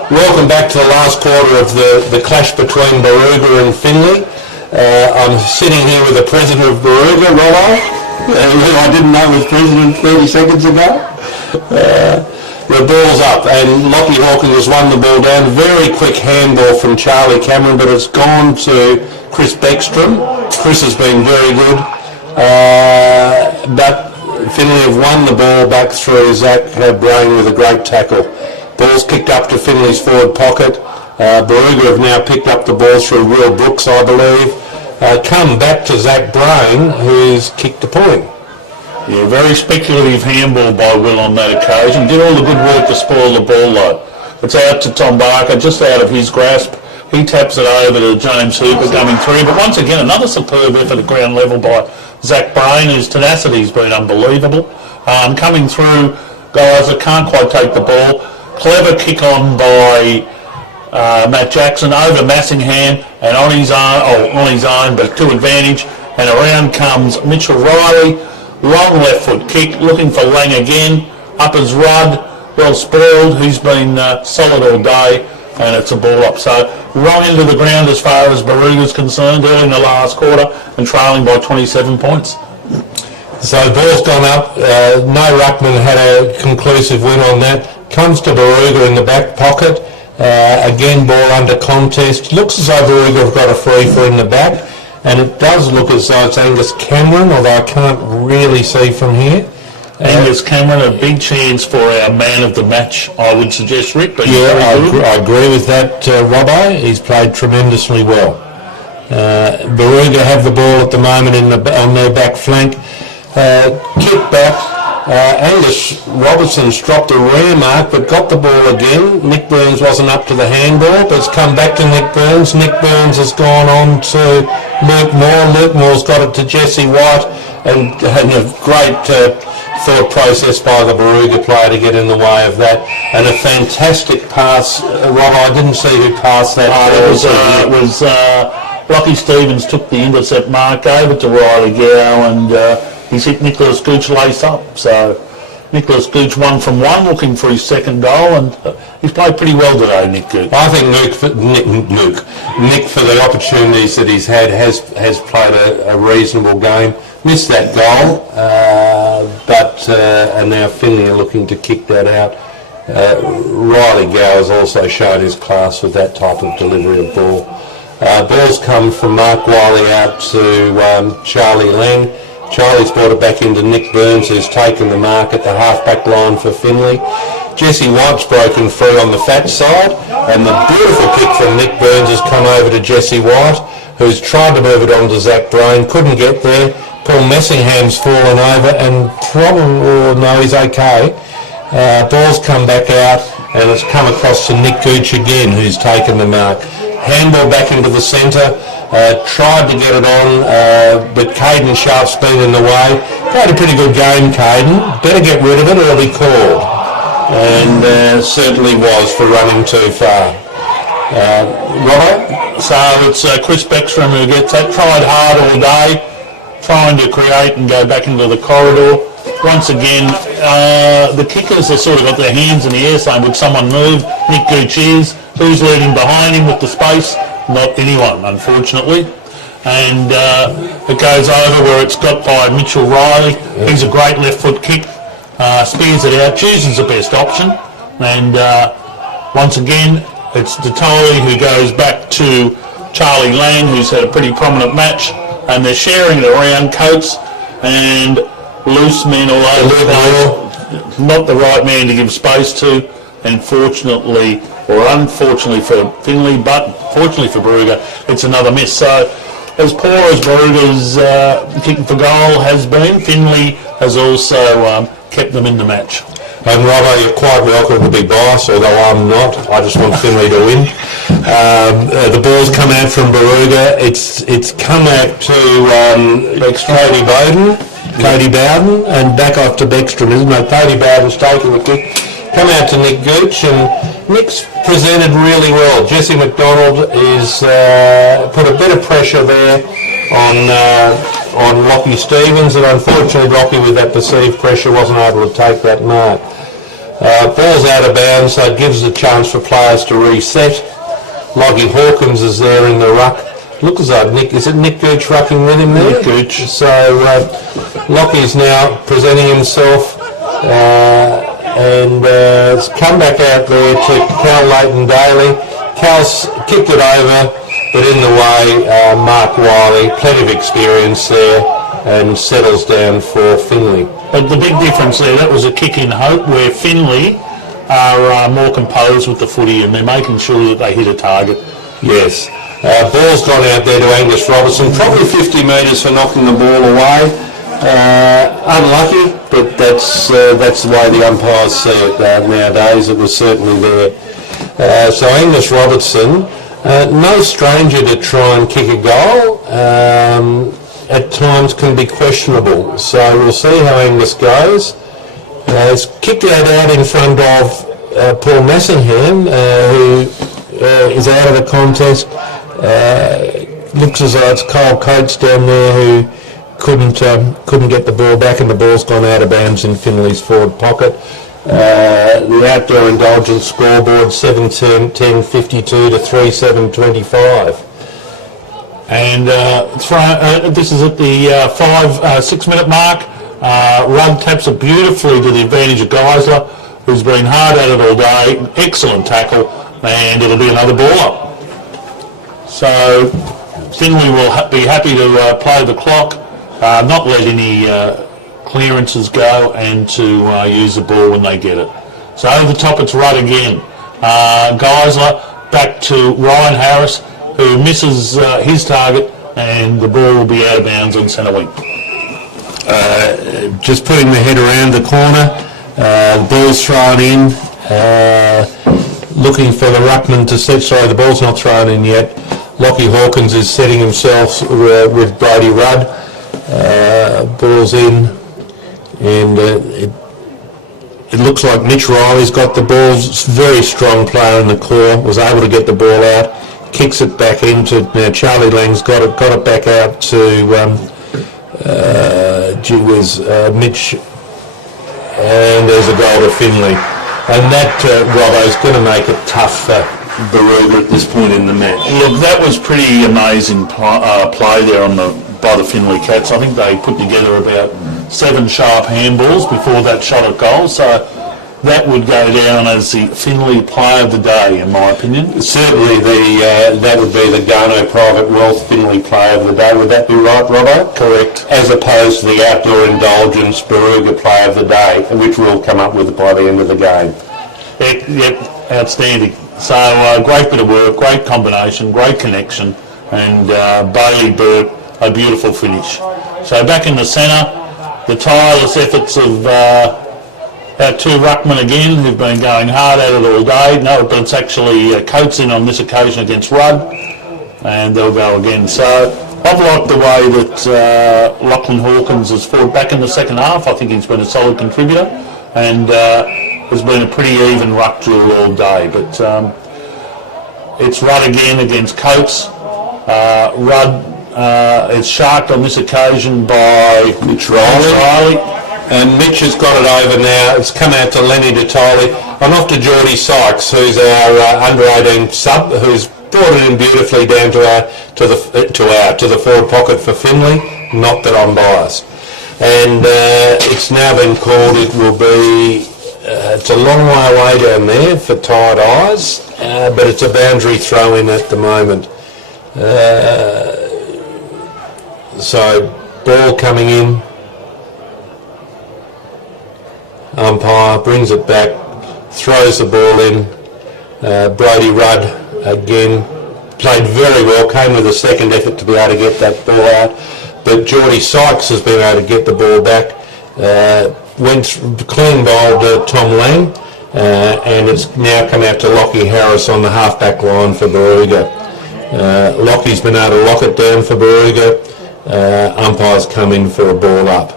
Welcome back to the last quarter of the clash between Baruga and Finley. I'm sitting here with the president of Baruga, Rollo, who I didn't know was president 30 seconds ago. The ball's up, and Lockie Hawkins has won the ball down. Very quick handball from Charlie Cameron, but it's gone to Chris Beckstrom. Chris has been very good, but Finley have won the ball back through Zach Brain with a great tackle. Ball's kicked up to Finley's forward pocket. Baruga have now picked up the ball through Will Brooks, I believe. Come back to Zach Brain, who's kicked a point. Yeah, very speculative handball by Will on that occasion. Did all the good work to spoil the ball though. It's out to Tom Barker, just out of his grasp. He taps it over to James Hooper coming through. But once again, another superb effort at ground level by Zach Brain, whose tenacity's been unbelievable. Coming through guys that can't quite take the ball. Clever kick on by Matt Jackson over Massingham and on his own, but to advantage. And around comes Mitchell Riley. Long left foot kick, looking for Lang again. Up as Rudd, well spoiled, who's been solid all day, and it's a ball up. So wrong into the ground as far as Barooga's concerned early in the last quarter and trailing by 27 points. So ball's gone up. No ruckman had a conclusive win on that. Comes to Barooga in the back pocket. Again, ball under contest. Looks as though Baruga have got a free for in the back, and it does look as though it's Angus Cameron, although I can't really see from here. Angus Cameron, a big chance for our man of the match, I would suggest, Rick. But I agree with that, Robbo. He's played tremendously well. Baruga have the ball at the moment on their back flank. Kick back. Angus Robertson's dropped a rare mark but got the ball again. Nick Burns wasn't up to the handball, but it's come back to Nick Burns. Nick Burns has gone on to Luke Moore. Luke Moore's got it to Jesse White, and a great thought process by the Baruga player to get in the way of that. And a fantastic pass. Rob, I didn't see who passed that. It was Lockie Stevens took the intercept mark over to Riley Gow, and he's hit Nicholas Gooch lace up. So Nicholas Gooch 1 from 1, looking for his second goal, and he's played pretty well today, Nick Gooch. I think Nick, for the opportunities that he's had, has played a reasonable game. Missed that goal, and now Finley are looking to kick that out. Riley Gow has also showed his class with that type of delivery of ball. Ball's come from Mark Wiley out to Charlie Lang. Charlie's brought it back into Nick Burns, who's taken the mark at the half-back line for Finley. Jesse White's broken free on the fat side, and the beautiful kick from Nick Burns has come over to Jesse White, who's tried to move it on to Zach Brain, couldn't get there. Paul Messingham's fallen over, and he's okay. Ball's come back out, and it's come across to Nick Gooch again, who's taken the mark. Handball back into the centre. Tried to get it on, but Caden Sharp's been in the way. Played a pretty good game, Caden. Better get rid of it or be called. And certainly was for running too far. Robert? So it's Chris Beckstrom who gets that. Tried hard all day, trying to create and go back into the corridor. Once again, the kickers have sort of got their hands in the air saying, would someone move? Nick Gooch is. Who's leading behind him with the space? Not anyone, unfortunately. And it goes over where it's got by Mitchell Riley. He's a great left foot kick. Spears it out, chooses the best option. And once again, it's Detoli who goes back to Charlie Lang, who's had a pretty prominent match. And they're sharing it around, Coates and loose men all over the place. Not the right man to give space to. And unfortunately for Finley, but fortunately for Baruga, it's another miss. So as poor as Baruga's kicking for goal has been, Finley has also kept them in the match. And Robbo, you're quite welcome to be biased, although I'm not. I just want Finley to win. The ball's come out from Baruga. It's come out to Cody Bowden, and back off to Beckstrom, isn't it? Cody Bowden's taking the kick. Come out to Nick Gooch, and Nick's presented really well. Jesse McDonald is put a bit of pressure there on Lockie Stevens, and unfortunately Lockie, with that perceived pressure, wasn't able to take that mark. Ball's out of bounds, so it gives a chance for players to reset. Lockie Hawkins is there in the ruck. Looks as though Nick Gooch rucking with him there? Nick Gooch. So Lockie's now presenting himself. And it's come back out there to Cal Leighton Daly. Cal's kicked it over, but in the way, Mark Wiley, plenty of experience there, and settles down for Finley. But the big difference there, that was a kick in hope, where Finley are more composed with the footy and they're making sure that they hit a target. Yes. Ball's gone out there to Angus Robertson, probably 50 metres for knocking the ball away. Unlucky, but that's the way the umpires see it nowadays. It was certainly there. So Angus Robertson, no stranger to try and kick a goal. At times can be questionable. So we'll see how Angus goes. He's kicked that out in front of Paul Messingham, who is out of the contest. Looks as though it's Kyle Coates down there who couldn't get the ball back, and the ball's gone out of bounds in Finley's forward pocket. The outdoor indulgence scoreboard 7-10-52 to 3-7-25. And this is at the 6 minute mark. Rudd taps it beautifully to the advantage of Geisler, who's been hard at it all day. Excellent tackle, and it'll be another ball up. So Finley will be happy to play the clock, not let any clearances go, and to use the ball when they get it. So over the top, it's Rudd again. Geisler back to Ryan Harris, who misses his target, and the ball will be out of bounds on centre wing. Just putting the head around the corner, the ball's thrown in, looking for the ruckman to set, sorry, the ball's not thrown in yet. Lockie Hawkins is setting himself with Brody Rudd. Ball's in, and it looks like Mitch Riley's got the ball. Very strong player in the core, was able to get the ball out, kicks it back into, now Charlie Lang's got it back out to Mitch, and there's a goal to Finley. And that, Robbo's going to make it tough for Baruga at this point in the match. Look, that was pretty amazing play there by the Finley Cats. I think they put together about 7 sharp handballs before that shot at goal, so that would go down as the Finley Player of the Day, in my opinion. Certainly that would be the Garno Private Wealth Finley Player of the Day. Would that be right, Robbo? Correct. As opposed to the Outdoor Indulgence Baruga Player of the Day, which we'll come up with by the end of the game. Yep, outstanding. So great bit of work, great combination, great connection, and Bailey Burt, a beautiful finish. So back in the centre, the tireless efforts of our 2 ruckmen again, who've been going hard at it all day. No, but it's actually Coates in on this occasion against Rudd, and they'll go again. So I've liked the way that Lachlan Hawkins has fought back in the second half. I think he's been a solid contributor, and has been a pretty even ruck drill all day. But it's Rudd again against Coates. Rudd is sharked on this occasion by Mitch Riley. And Mitch has got it over now. It's come out to Lenny Detoli. And off to Geordie Sykes, who's our under-18 sub, who's brought it in beautifully down to the forward pocket for Finley. Not that I'm biased. And it's now been called. It will be. It's a long way away down there for tired eyes, but it's a boundary throw in at the moment. So ball coming in. Umpire brings it back, throws the ball in. Brody Rudd again played very well, came with a second effort to be able to get that ball out. But Geordie Sykes has been able to get the ball back. Went clean bowled Tom Lang, and it's now come out to Lockie Harris on the half-back line for Baruga. Lockie's been able to lock it down for Baruga. Umpire's come in for a ball up.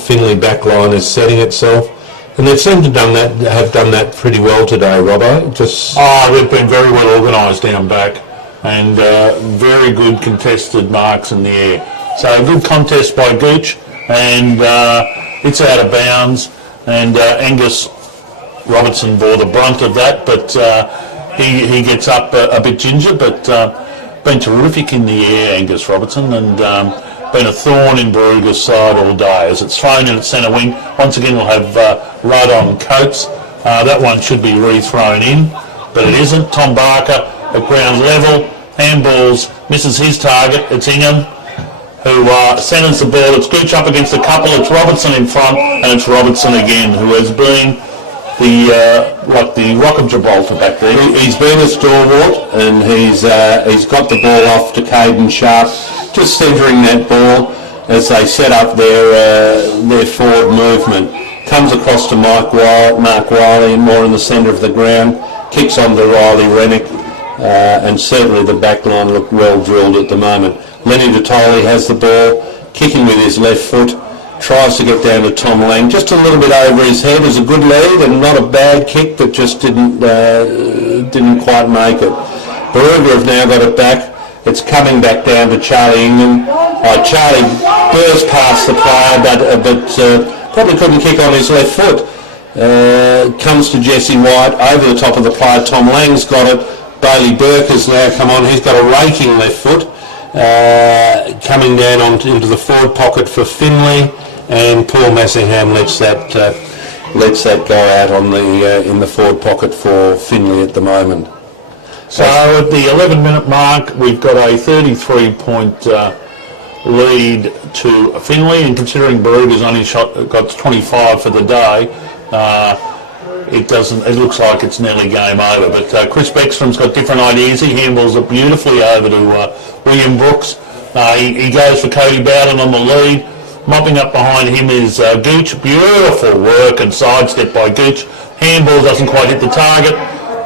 Finley back line is setting itself, and they seem to have done that pretty well today, Robbo. They've been very well organised down back, and very good contested marks in the air. So a good contest by Gooch, and it's out of bounds, and Angus Robertson bore the brunt of that, but he gets up a bit ginger, but been terrific in the air, Angus Robertson, and been a thorn in Baruga's side all day. As it's thrown in at centre wing, once again we'll have Rudd on Coates. That one should be re-thrown in, but it isn't. Tom Barker at ground level. Handballs, misses his target. It's Ingham who centres the ball. It's Gooch up against a couple. It's Robertson in front, and it's Robertson again, who has been the Rock of Gibraltar back there. He's been a stalwart, and he's got the ball off to Caden Sharp, just centering that ball as they set up their forward movement. Comes across to Mark Wiley, more in the centre of the ground, kicks on to Riley Rennick, and certainly the back line look well drilled at the moment. Lenny Detoli has the ball, kicking with his left foot, tries to get down to Tom Lang, just a little bit over his head. It was a good lead and not a bad kick, but just didn't quite make it. Baruga have now got it back. It's coming back down to Charlie Ingham. Charlie burst past the player, but probably couldn't kick on his left foot. Comes to Jesse White, over the top of the player. Tom Lang's got it. Bailey Burke has now come on. He's got a raking left foot. Coming down into the forward pocket for Finley, and Paul Massingham lets that go out on in the forward pocket for Finley at the moment. So at the 11-minute mark, we've got a 33-point lead to Finley, and considering Barooga's only got 25 for the day, it looks like it's nearly game over. But Chris Beckstrom's got different ideas. He handballs it beautifully over to William Brooks. He goes for Cody Bowden on the lead. Mopping up behind him is Gooch. Beautiful work and sidestep by Gooch. Handball doesn't quite hit the target.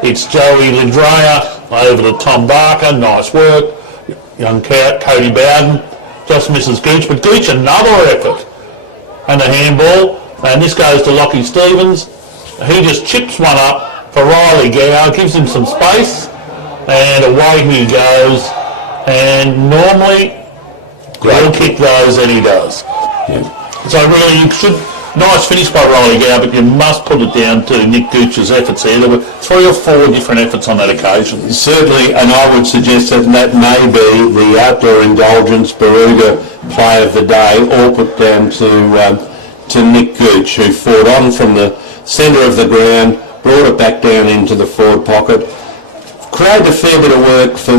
It's Joey Lindrea over to Tom Barker. Nice work. Young Cody Bowden just misses Gooch, but Gooch another effort. And a handball. And this goes to Lockie Stevens. He just chips one up for Riley Gow, gives him some space, and away he goes. And normally, he'll kick those, and he does. Yeah. So really, you should, nice finish by Riley Gow, but you must put it down to Nick Gooch's efforts here. There were 3 or 4 different efforts on that occasion. Certainly, and I would suggest that may be the outdoor indulgence Baruga play of the day, all put down to Nick Gooch, who fought on from the centre of the ground, brought it back down into the forward pocket. Created a fair bit of work for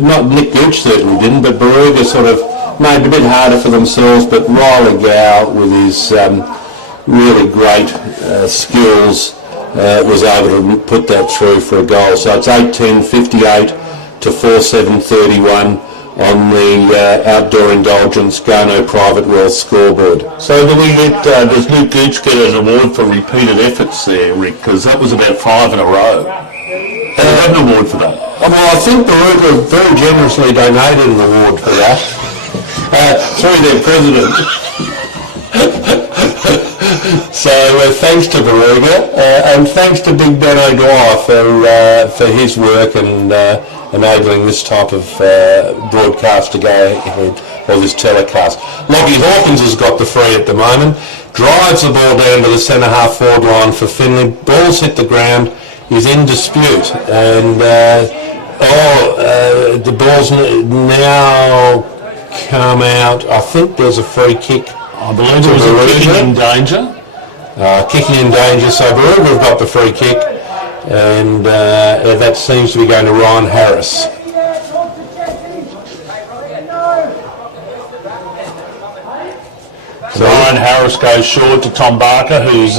not Nick Gooch certainly didn't, but Baruga sort of made it a bit harder for themselves, but Riley Gow with his really great skills was able to put that through for a goal. So it's 8-10, 58 to 4-7, 31 on the outdoor indulgence Garno Private Wealth scoreboard. So does Nick Gooch get an award for repeated efforts there, Rick? Because that was about 5 in a row. They have an award for that. Well, I think Baruga very generously donated an award for that through their president. So thanks to Baruga, and thanks to Big Ben O'Dwyer for his work and enabling this type of broadcast to go ahead, or this telecast. Lockie Hawkins has got the free at the moment, drives the ball down to the centre half forward line for Finley. Ball's hit the ground, is in dispute, and the ball's now come out. I think there's a free kick. I believe it was a kicking in danger. Kicking in danger, so Baruga have got the free kick, and that seems to be going to Ryan Harris. So Ryan Harris goes short to Tom Barker, who's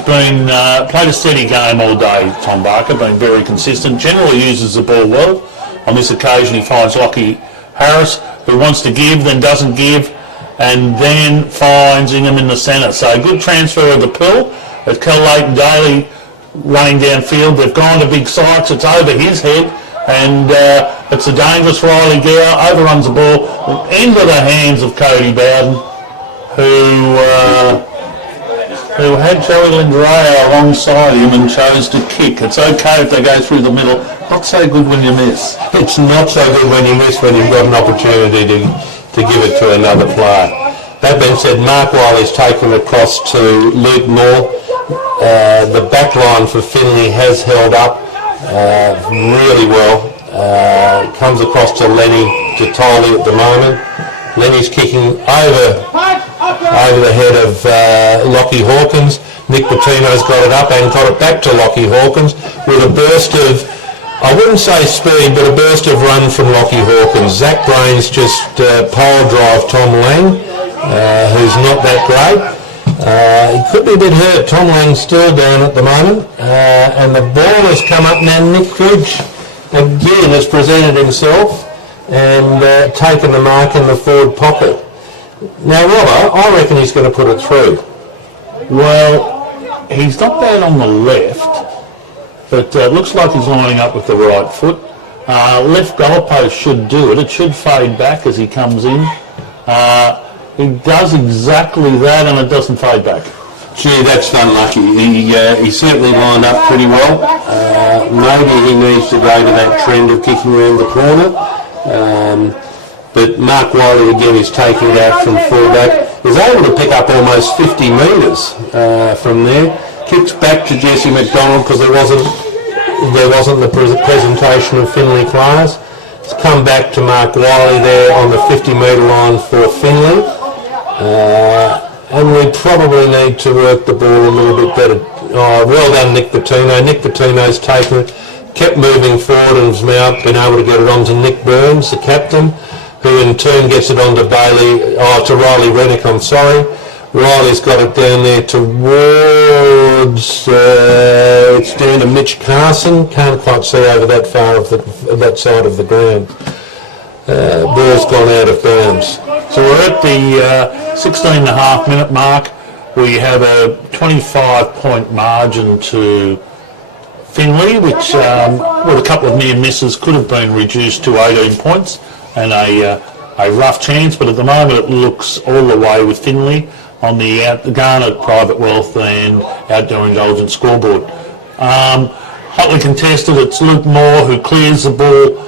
been played a steady game all day. Tom Barker, been very consistent, generally uses the ball well. On this occasion he finds Lockie Harris, who wants to give, then doesn't give, and then finds Ingham in the centre. So a good transfer of the pill. As Kel Leighton Daly running downfield, they've gone to Big Sykes, it's over his head, and it's a dangerous Riley Gow, overruns the ball, into the hands of Cody Bowden, who had Joey Lindrea alongside him and chose to kick. It's okay if they go through the middle, not so good when you miss. It's not so good when you miss, when you've got an opportunity to give it to another player. That being said, Mark Wiley's taken across to Luke Moore. The back line for Finley has held up really well. Comes across to Lenny Detoli at the moment. Lenny's kicking over the head of Lockie Hawkins. Nick Patino's got it up and got it back to Lockie Hawkins with a burst of I wouldn't say speed, but a burst of run from Lockie Hawkins. Zach Brains just pole drive Tom Lang, who's not that great. He could be a bit hurt. Tom Lang's still down at the moment, and the ball has come up now. Nick Gooch again has presented himself and taken the mark in the forward pocket. Now, Robbo, I reckon he's going to put it through. Well, he's not bad on the left, but it looks like he's lining up with the right foot. Left goalpost should do it. It should fade back as he comes in. He does exactly that, and it doesn't fade back. Gee, that's unlucky. He certainly lined up pretty well. Maybe he needs to go to that trend of kicking around the corner. But Mark Wiley again is taking it out from fullback. He's able to pick up almost 50 metres from there. Kicks back to Jesse McDonald because there wasn't the presentation of Finley players. It's come back to Mark Wiley there on the 50-metre line for Finley. And we probably need to work the ball a little bit better. Oh, well done, Nick Patino. Nick Patino's taken it, kept moving forward and has now been able to get it on to Nick Burns, the captain, who in turn gets it on to to Riley Rennick, I'm sorry. Riley's got it down there towards, it's down to Mitch Carson. Can't quite see over that far of that side of the ground. Ball's gone out of bounds. So we're at the 16.5-minute mark. We have a 25-point margin to Finley, which with a couple of near misses could have been reduced to 18 points and a rough chance, but at the moment it looks all the way with Finley on the Garnet Private Wealth and Outdoor Indulgence scoreboard. Hotly contested, it's Luke Moore who clears the ball.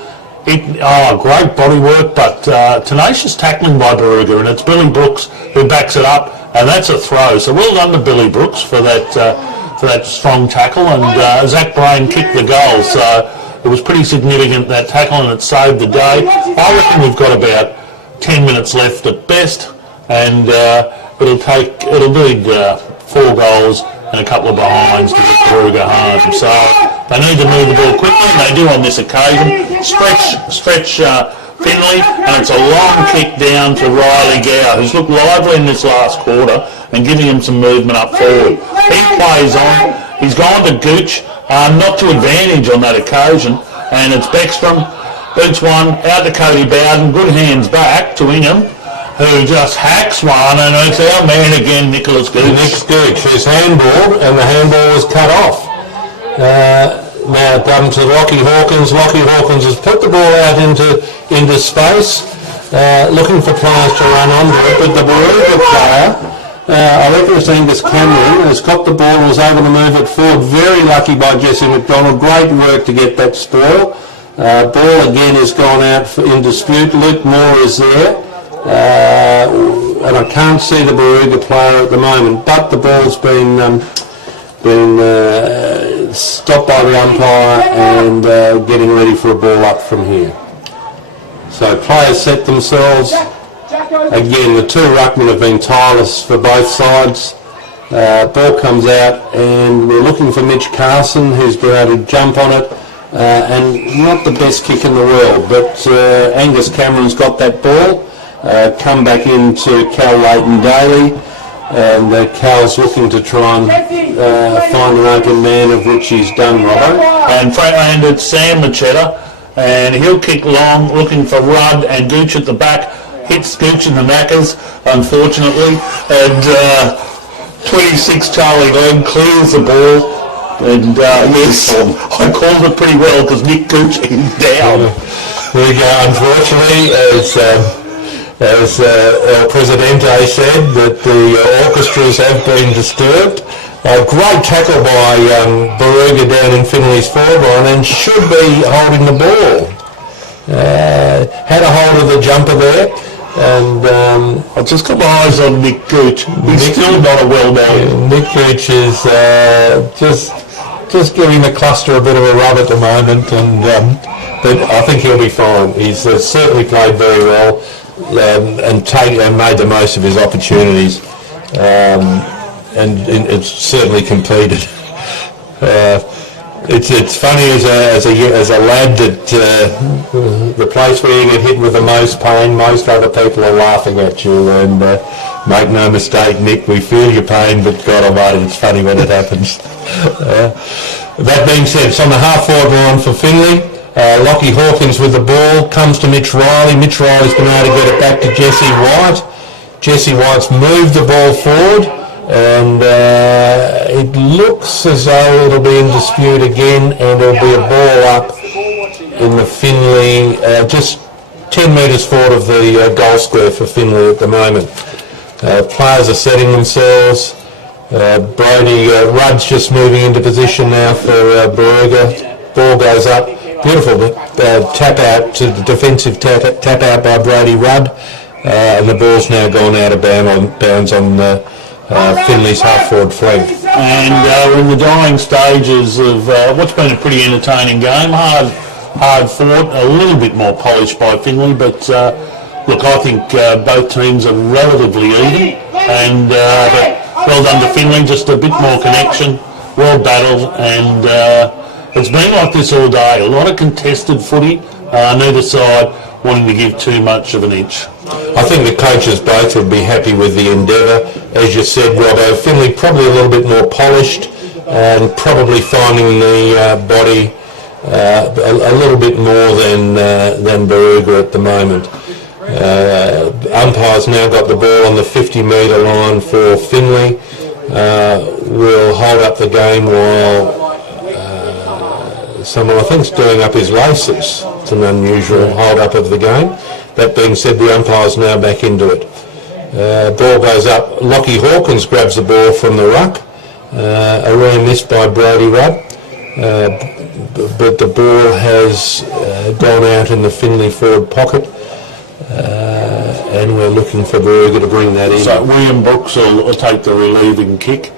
Great body work, but tenacious tackling by Baruga, and it's Billy Brooks who backs it up, and that's a throw. So well done to Billy Brooks for that strong tackle, and Zach Brain kicked the goal. So it was pretty significant, that tackle, and it saved the day. I reckon we've got about 10 minutes left at best, and it'll need 4 goals and a couple of behinds to get Baruga home. So they need to move the ball quickly, and they do on this occasion. Stretch Finley, and it's a long kick down to Riley Gower, who's looked lively in this last quarter and giving him some movement up forward. He plays on. He's gone to Gooch, not to advantage on that occasion, and it's Beckstrom. Boots one, out to Cody Bowden, good hands back to Ingham, who just hacks one, and it's our man again, Nicholas Gooch. Nick Gooch, who's handballed, and the handball was cut off. Now done to Lockie Hawkins. Lockie Hawkins has put the ball out into space, looking for players to run onto it, but the Baruga player, I reckon it's Angus Cameron, has got the ball and was able to move it forward. Very lucky by Jesse McDonald. Great work to get that spoil. Ball again has gone out in dispute. Luke Moore is there. And I can't see the Baruga player at the moment, but the ball's been stopped by the umpire and getting ready for a ball up from here. So players set themselves. Again, the two ruckmen have been tireless for both sides. Ball comes out, and we're looking for Mitch Carson, who's been able to jump on it. And not the best kick in the world, but Angus Cameron's got that ball. Come back into Cal Leighton Daly, and Cal's looking to try and find an open man, of which he's done, Robbo. And it's Sam Machetta, and he'll kick long, looking for Rudd, and Gooch at the back, hits Gooch in the knackers, unfortunately, and 26 Charlie Lang clears the ball. And yes, I called it pretty well because Nick Gooch is down. There you go. Unfortunately, as El Presidente said, that the orchestras have been disturbed. A great tackle by Baruga down in Finley's forward line, and should be holding the ball. Had a hold of the jumper there. And I've just got my eyes on Nick Gooch. He's still not a well-known. Nick Gooch is just giving the cluster a bit of a rub at the moment, and but I think he'll be fine. He's certainly played very well and made the most of his opportunities, and it's certainly competed. It's funny as a lad that the place where you get hit with the most pain, most other people are laughing at you, and make no mistake, Nick, we feel your pain, but God Almighty, it's funny when it happens. That being said, it's on the half-forward line for Finley. Lockie Hawkins with the ball, comes to Mitch Riley. Mitch Riley's been able to get it back to Jesse White. Jesse White's moved the ball forward, and it looks as though it'll be in dispute again, and there'll be a ball up in the Finley, just 10 metres forward of the goal square for Finley at the moment. Players are setting themselves. Brody Rudd's just moving into position now for Baruga. Ball goes up. Beautiful tap out to the defensive tap out by Brody Rudd. And the ball's now gone out of bounds on Finley's half-forward flank. And we're in the dying stages of what's been a pretty entertaining game. Hard fought, a little bit more polished by Finley, but look, I think both teams are relatively even, and well done to Finley, just a bit more connection, well battled, and it's been like this all day. A lot of contested footy, neither side wanting to give too much of an inch. I think the coaches both would be happy with the endeavour. As you said, Robbo, Finley probably a little bit more polished and probably finding the body a little bit more than Baruga at the moment. Umpire's now got the ball on the 50-metre line for Finley. We'll hold up the game while someone I think is doing up his laces. It's an unusual hold up of the game. That being said, the umpire's now back into it. Ball goes up. Lockie Hawkins grabs the ball from the ruck. A rare miss by Brody Rudd. But the ball has gone out in the Finley forward pocket. And we're looking for Baruga to bring that in. So William Brooks will take the relieving kick.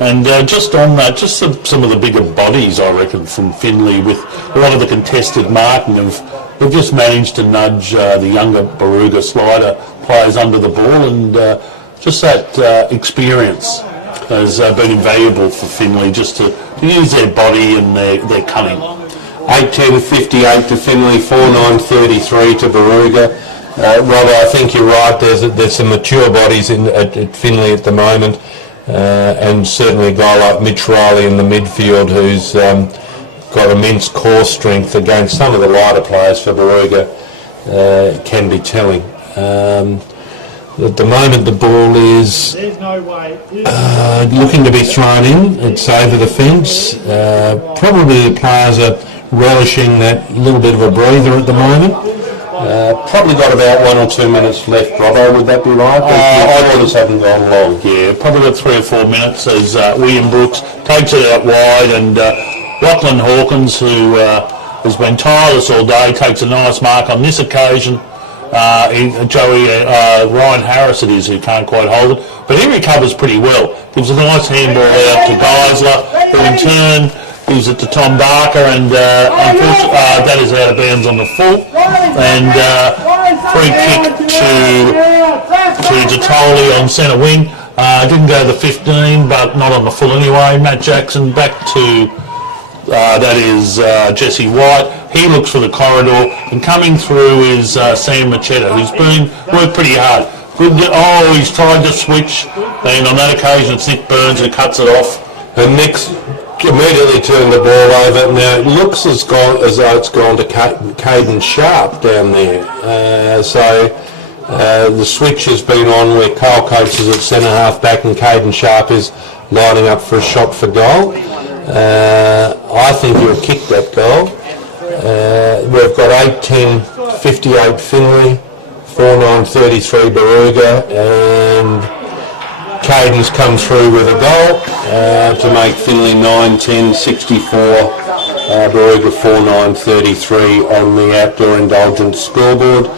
And just on that, just some of the bigger bodies, I reckon, from Finley, with a lot of the contested marking they've just managed to nudge the younger Baruga slider players under the ball, and just that experience has been invaluable for Finley, just to use their body and their cunning. 8-10-58 to Finley, 4-9-33 to Baruga. Rob, I think you're right. There's some mature bodies at Finley at the moment, and certainly a guy like Mitch Riley in the midfield who's got immense core strength against some of the lighter players for Baruga can be telling. At the moment the ball is looking to be thrown in. It's over the fence. Probably the players are relishing that little bit of a breather at the moment. Probably got about 1 or 2 minutes left, Robbo, would that be right? The orders haven't gone long. Yeah, probably got 3 or 4 minutes as William Brooks takes it out wide, and Lachlan Hawkins, who has been tireless all day, takes a nice mark on this occasion. Ryan Harris it is who can't quite hold it, but he recovers pretty well. Gives a nice handball out to Geisler, who in turn gives it to Tom Barker, and unfortunately that is out of bounds on the full, and free kick to Toley on centre wing. Didn't go to the 15, but not on the full anyway. Matt Jackson back to that is Jesse White. He looks for the corridor, and coming through is Sam Machetta, who's worked pretty hard. He's tried to switch, and on that occasion it's Nick Burns who cuts it off. And Nick's immediately turned the ball over. Now it looks as though it's gone to Caden Sharp down there. The switch has been on where Kyle Coates is at centre half back and Caden Sharp is lining up for a shot for goal. I think he'll kick that goal. We've got 8-10-58 Finley, 4-9-33 Baruga, and Caden's come through with a goal to make Finley 9-10-64, Baruga 4-9-33 on the outdoor indulgence scoreboard.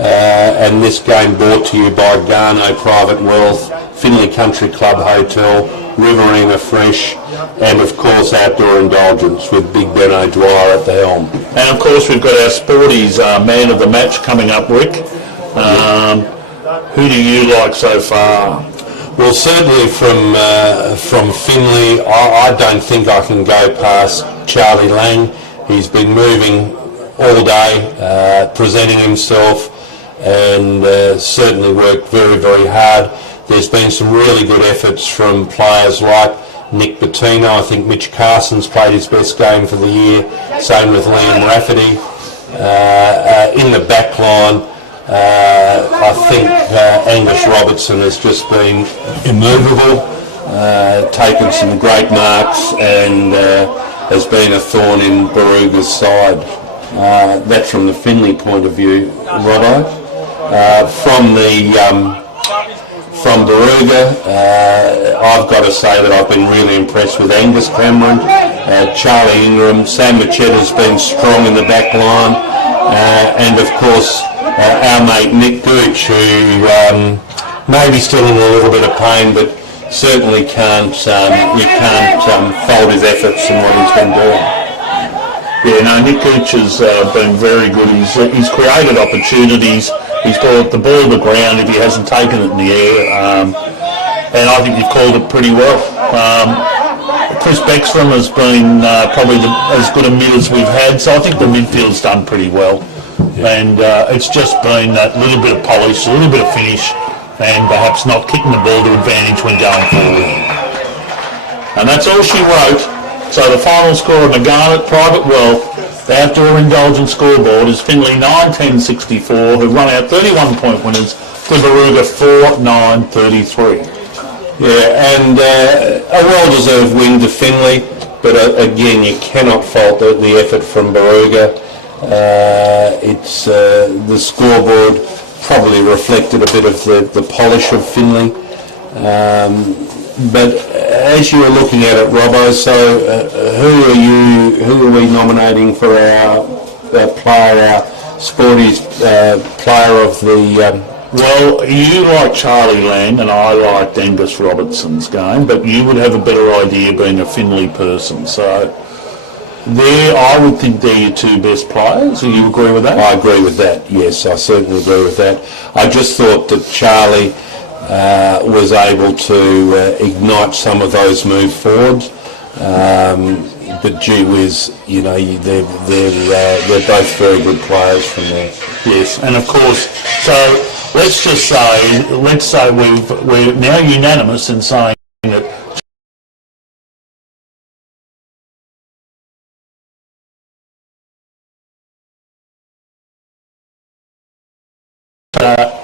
And this game brought to you by Garno Private Wealth, Finley Country Club Hotel, Riverina Fresh, and of course Outdoor Indulgence with Big Benno Dwyer at the helm. And of course we've got our Sporties man of the match coming up, Rick. Who do you like so far? Well, certainly from Finley, I don't think I can go past Charlie Lang. He's been moving all day, presenting himself, and certainly worked very, very hard. There's been some really good efforts from players like Nick Bettino. I think Mitch Carson's played his best game for the year. Same with Liam Rafferty. In the back line, I think Angus Robertson has just been immovable, taken some great marks, and has been a thorn in Baruga's side. That's from the Finley point of view, Robbo. From Baruga, I've got to say that I've been really impressed with Angus Cameron, Charlie Ingram. Sam Machetta's been strong in the back line, and of course our mate Nick Gooch, who may be still in a little bit of pain, but certainly can't fault his efforts and what he's been doing. Yeah, no, Nick Gooch has been very good. He's created opportunities. He's got the ball to the ground if he hasn't taken it in the air, and I think you've called it pretty well. Chris Beckstrom has been probably as good a mid as we've had, so I think the midfield's done pretty well. And it's just been that little bit of polish, a little bit of finish, and perhaps not kicking the ball to advantage when going forward. And that's all she wrote. So the final score of the Garnet Private Wealth, the outdoor indulgence scoreboard, is Finley 9-10-64, who run out 31-point winners, to Baruga 4-9-33. Yeah, and a well-deserved win to Finley, but again, you cannot fault the effort from Baruga. It's the scoreboard probably reflected a bit of the polish of Finley. But as you were looking at it, Robbo, so who are we nominating for our Sporties player of the... Well, you like Charlie Lang and I liked Angus Robertson's game, but you would have a better idea being a Finley person. So there, I would think they're your two best players. Do you agree with that? I agree with that, yes, I certainly agree with that. I just thought that Charlie was able to ignite some of those move forwards. But gee whiz, you know, they're both very good players from there. Yes, and of course, so let's say we're now unanimous in saying that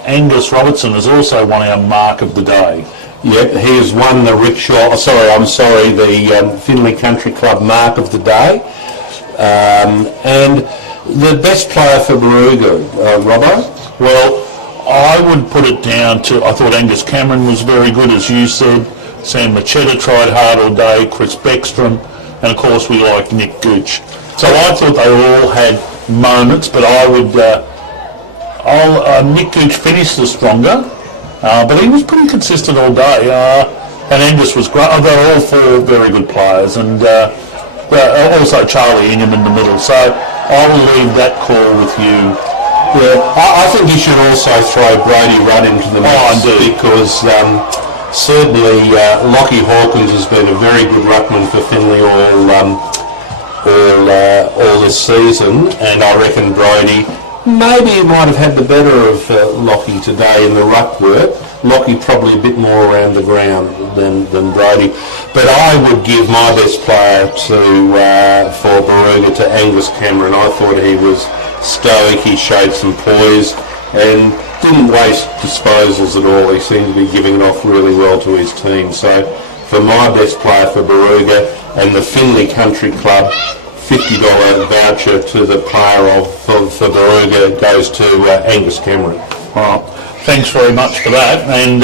Angus Robertson has also won our mark of the day. Yep, he has won the the Finley Country Club mark of the day. And the best player for Baruga, Robbo? Well, I would put it down to, I thought Angus Cameron was very good, as you said. Sam Machetta tried hard all day, Chris Beckstrom, and of course we like Nick Gooch. So I thought they all had moments, but I would... Nick Gooch finished the stronger, but he was pretty consistent all day. And Angus was great. They're all four very good players, and also Charlie Ingham in the middle. So I will leave that call with you. Yeah, I think you should also throw Brody Rudd into the mix, because certainly Lockie Hawkins has been a very good ruckman for Finley all this season, and I reckon Brody maybe he might have had the better of Lockie today in the ruck work. Lockie probably a bit more around the ground than Brody. But I would give my best player for Baruga to Angus Cameron. I thought he was stoic, he showed some poise and didn't waste disposals at all. He seemed to be giving it off really well to his team. So for my best player for Baruga and the Finley Country Club, $50 voucher to the player for Baruga goes to Angus Cameron. Well, thanks very much for that, and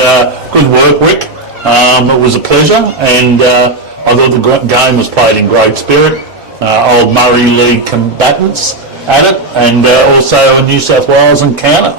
good work, Rick. It was a pleasure, and I thought the game was played in great spirit. Old Murray League combatants at it, and also a New South Wales encounter.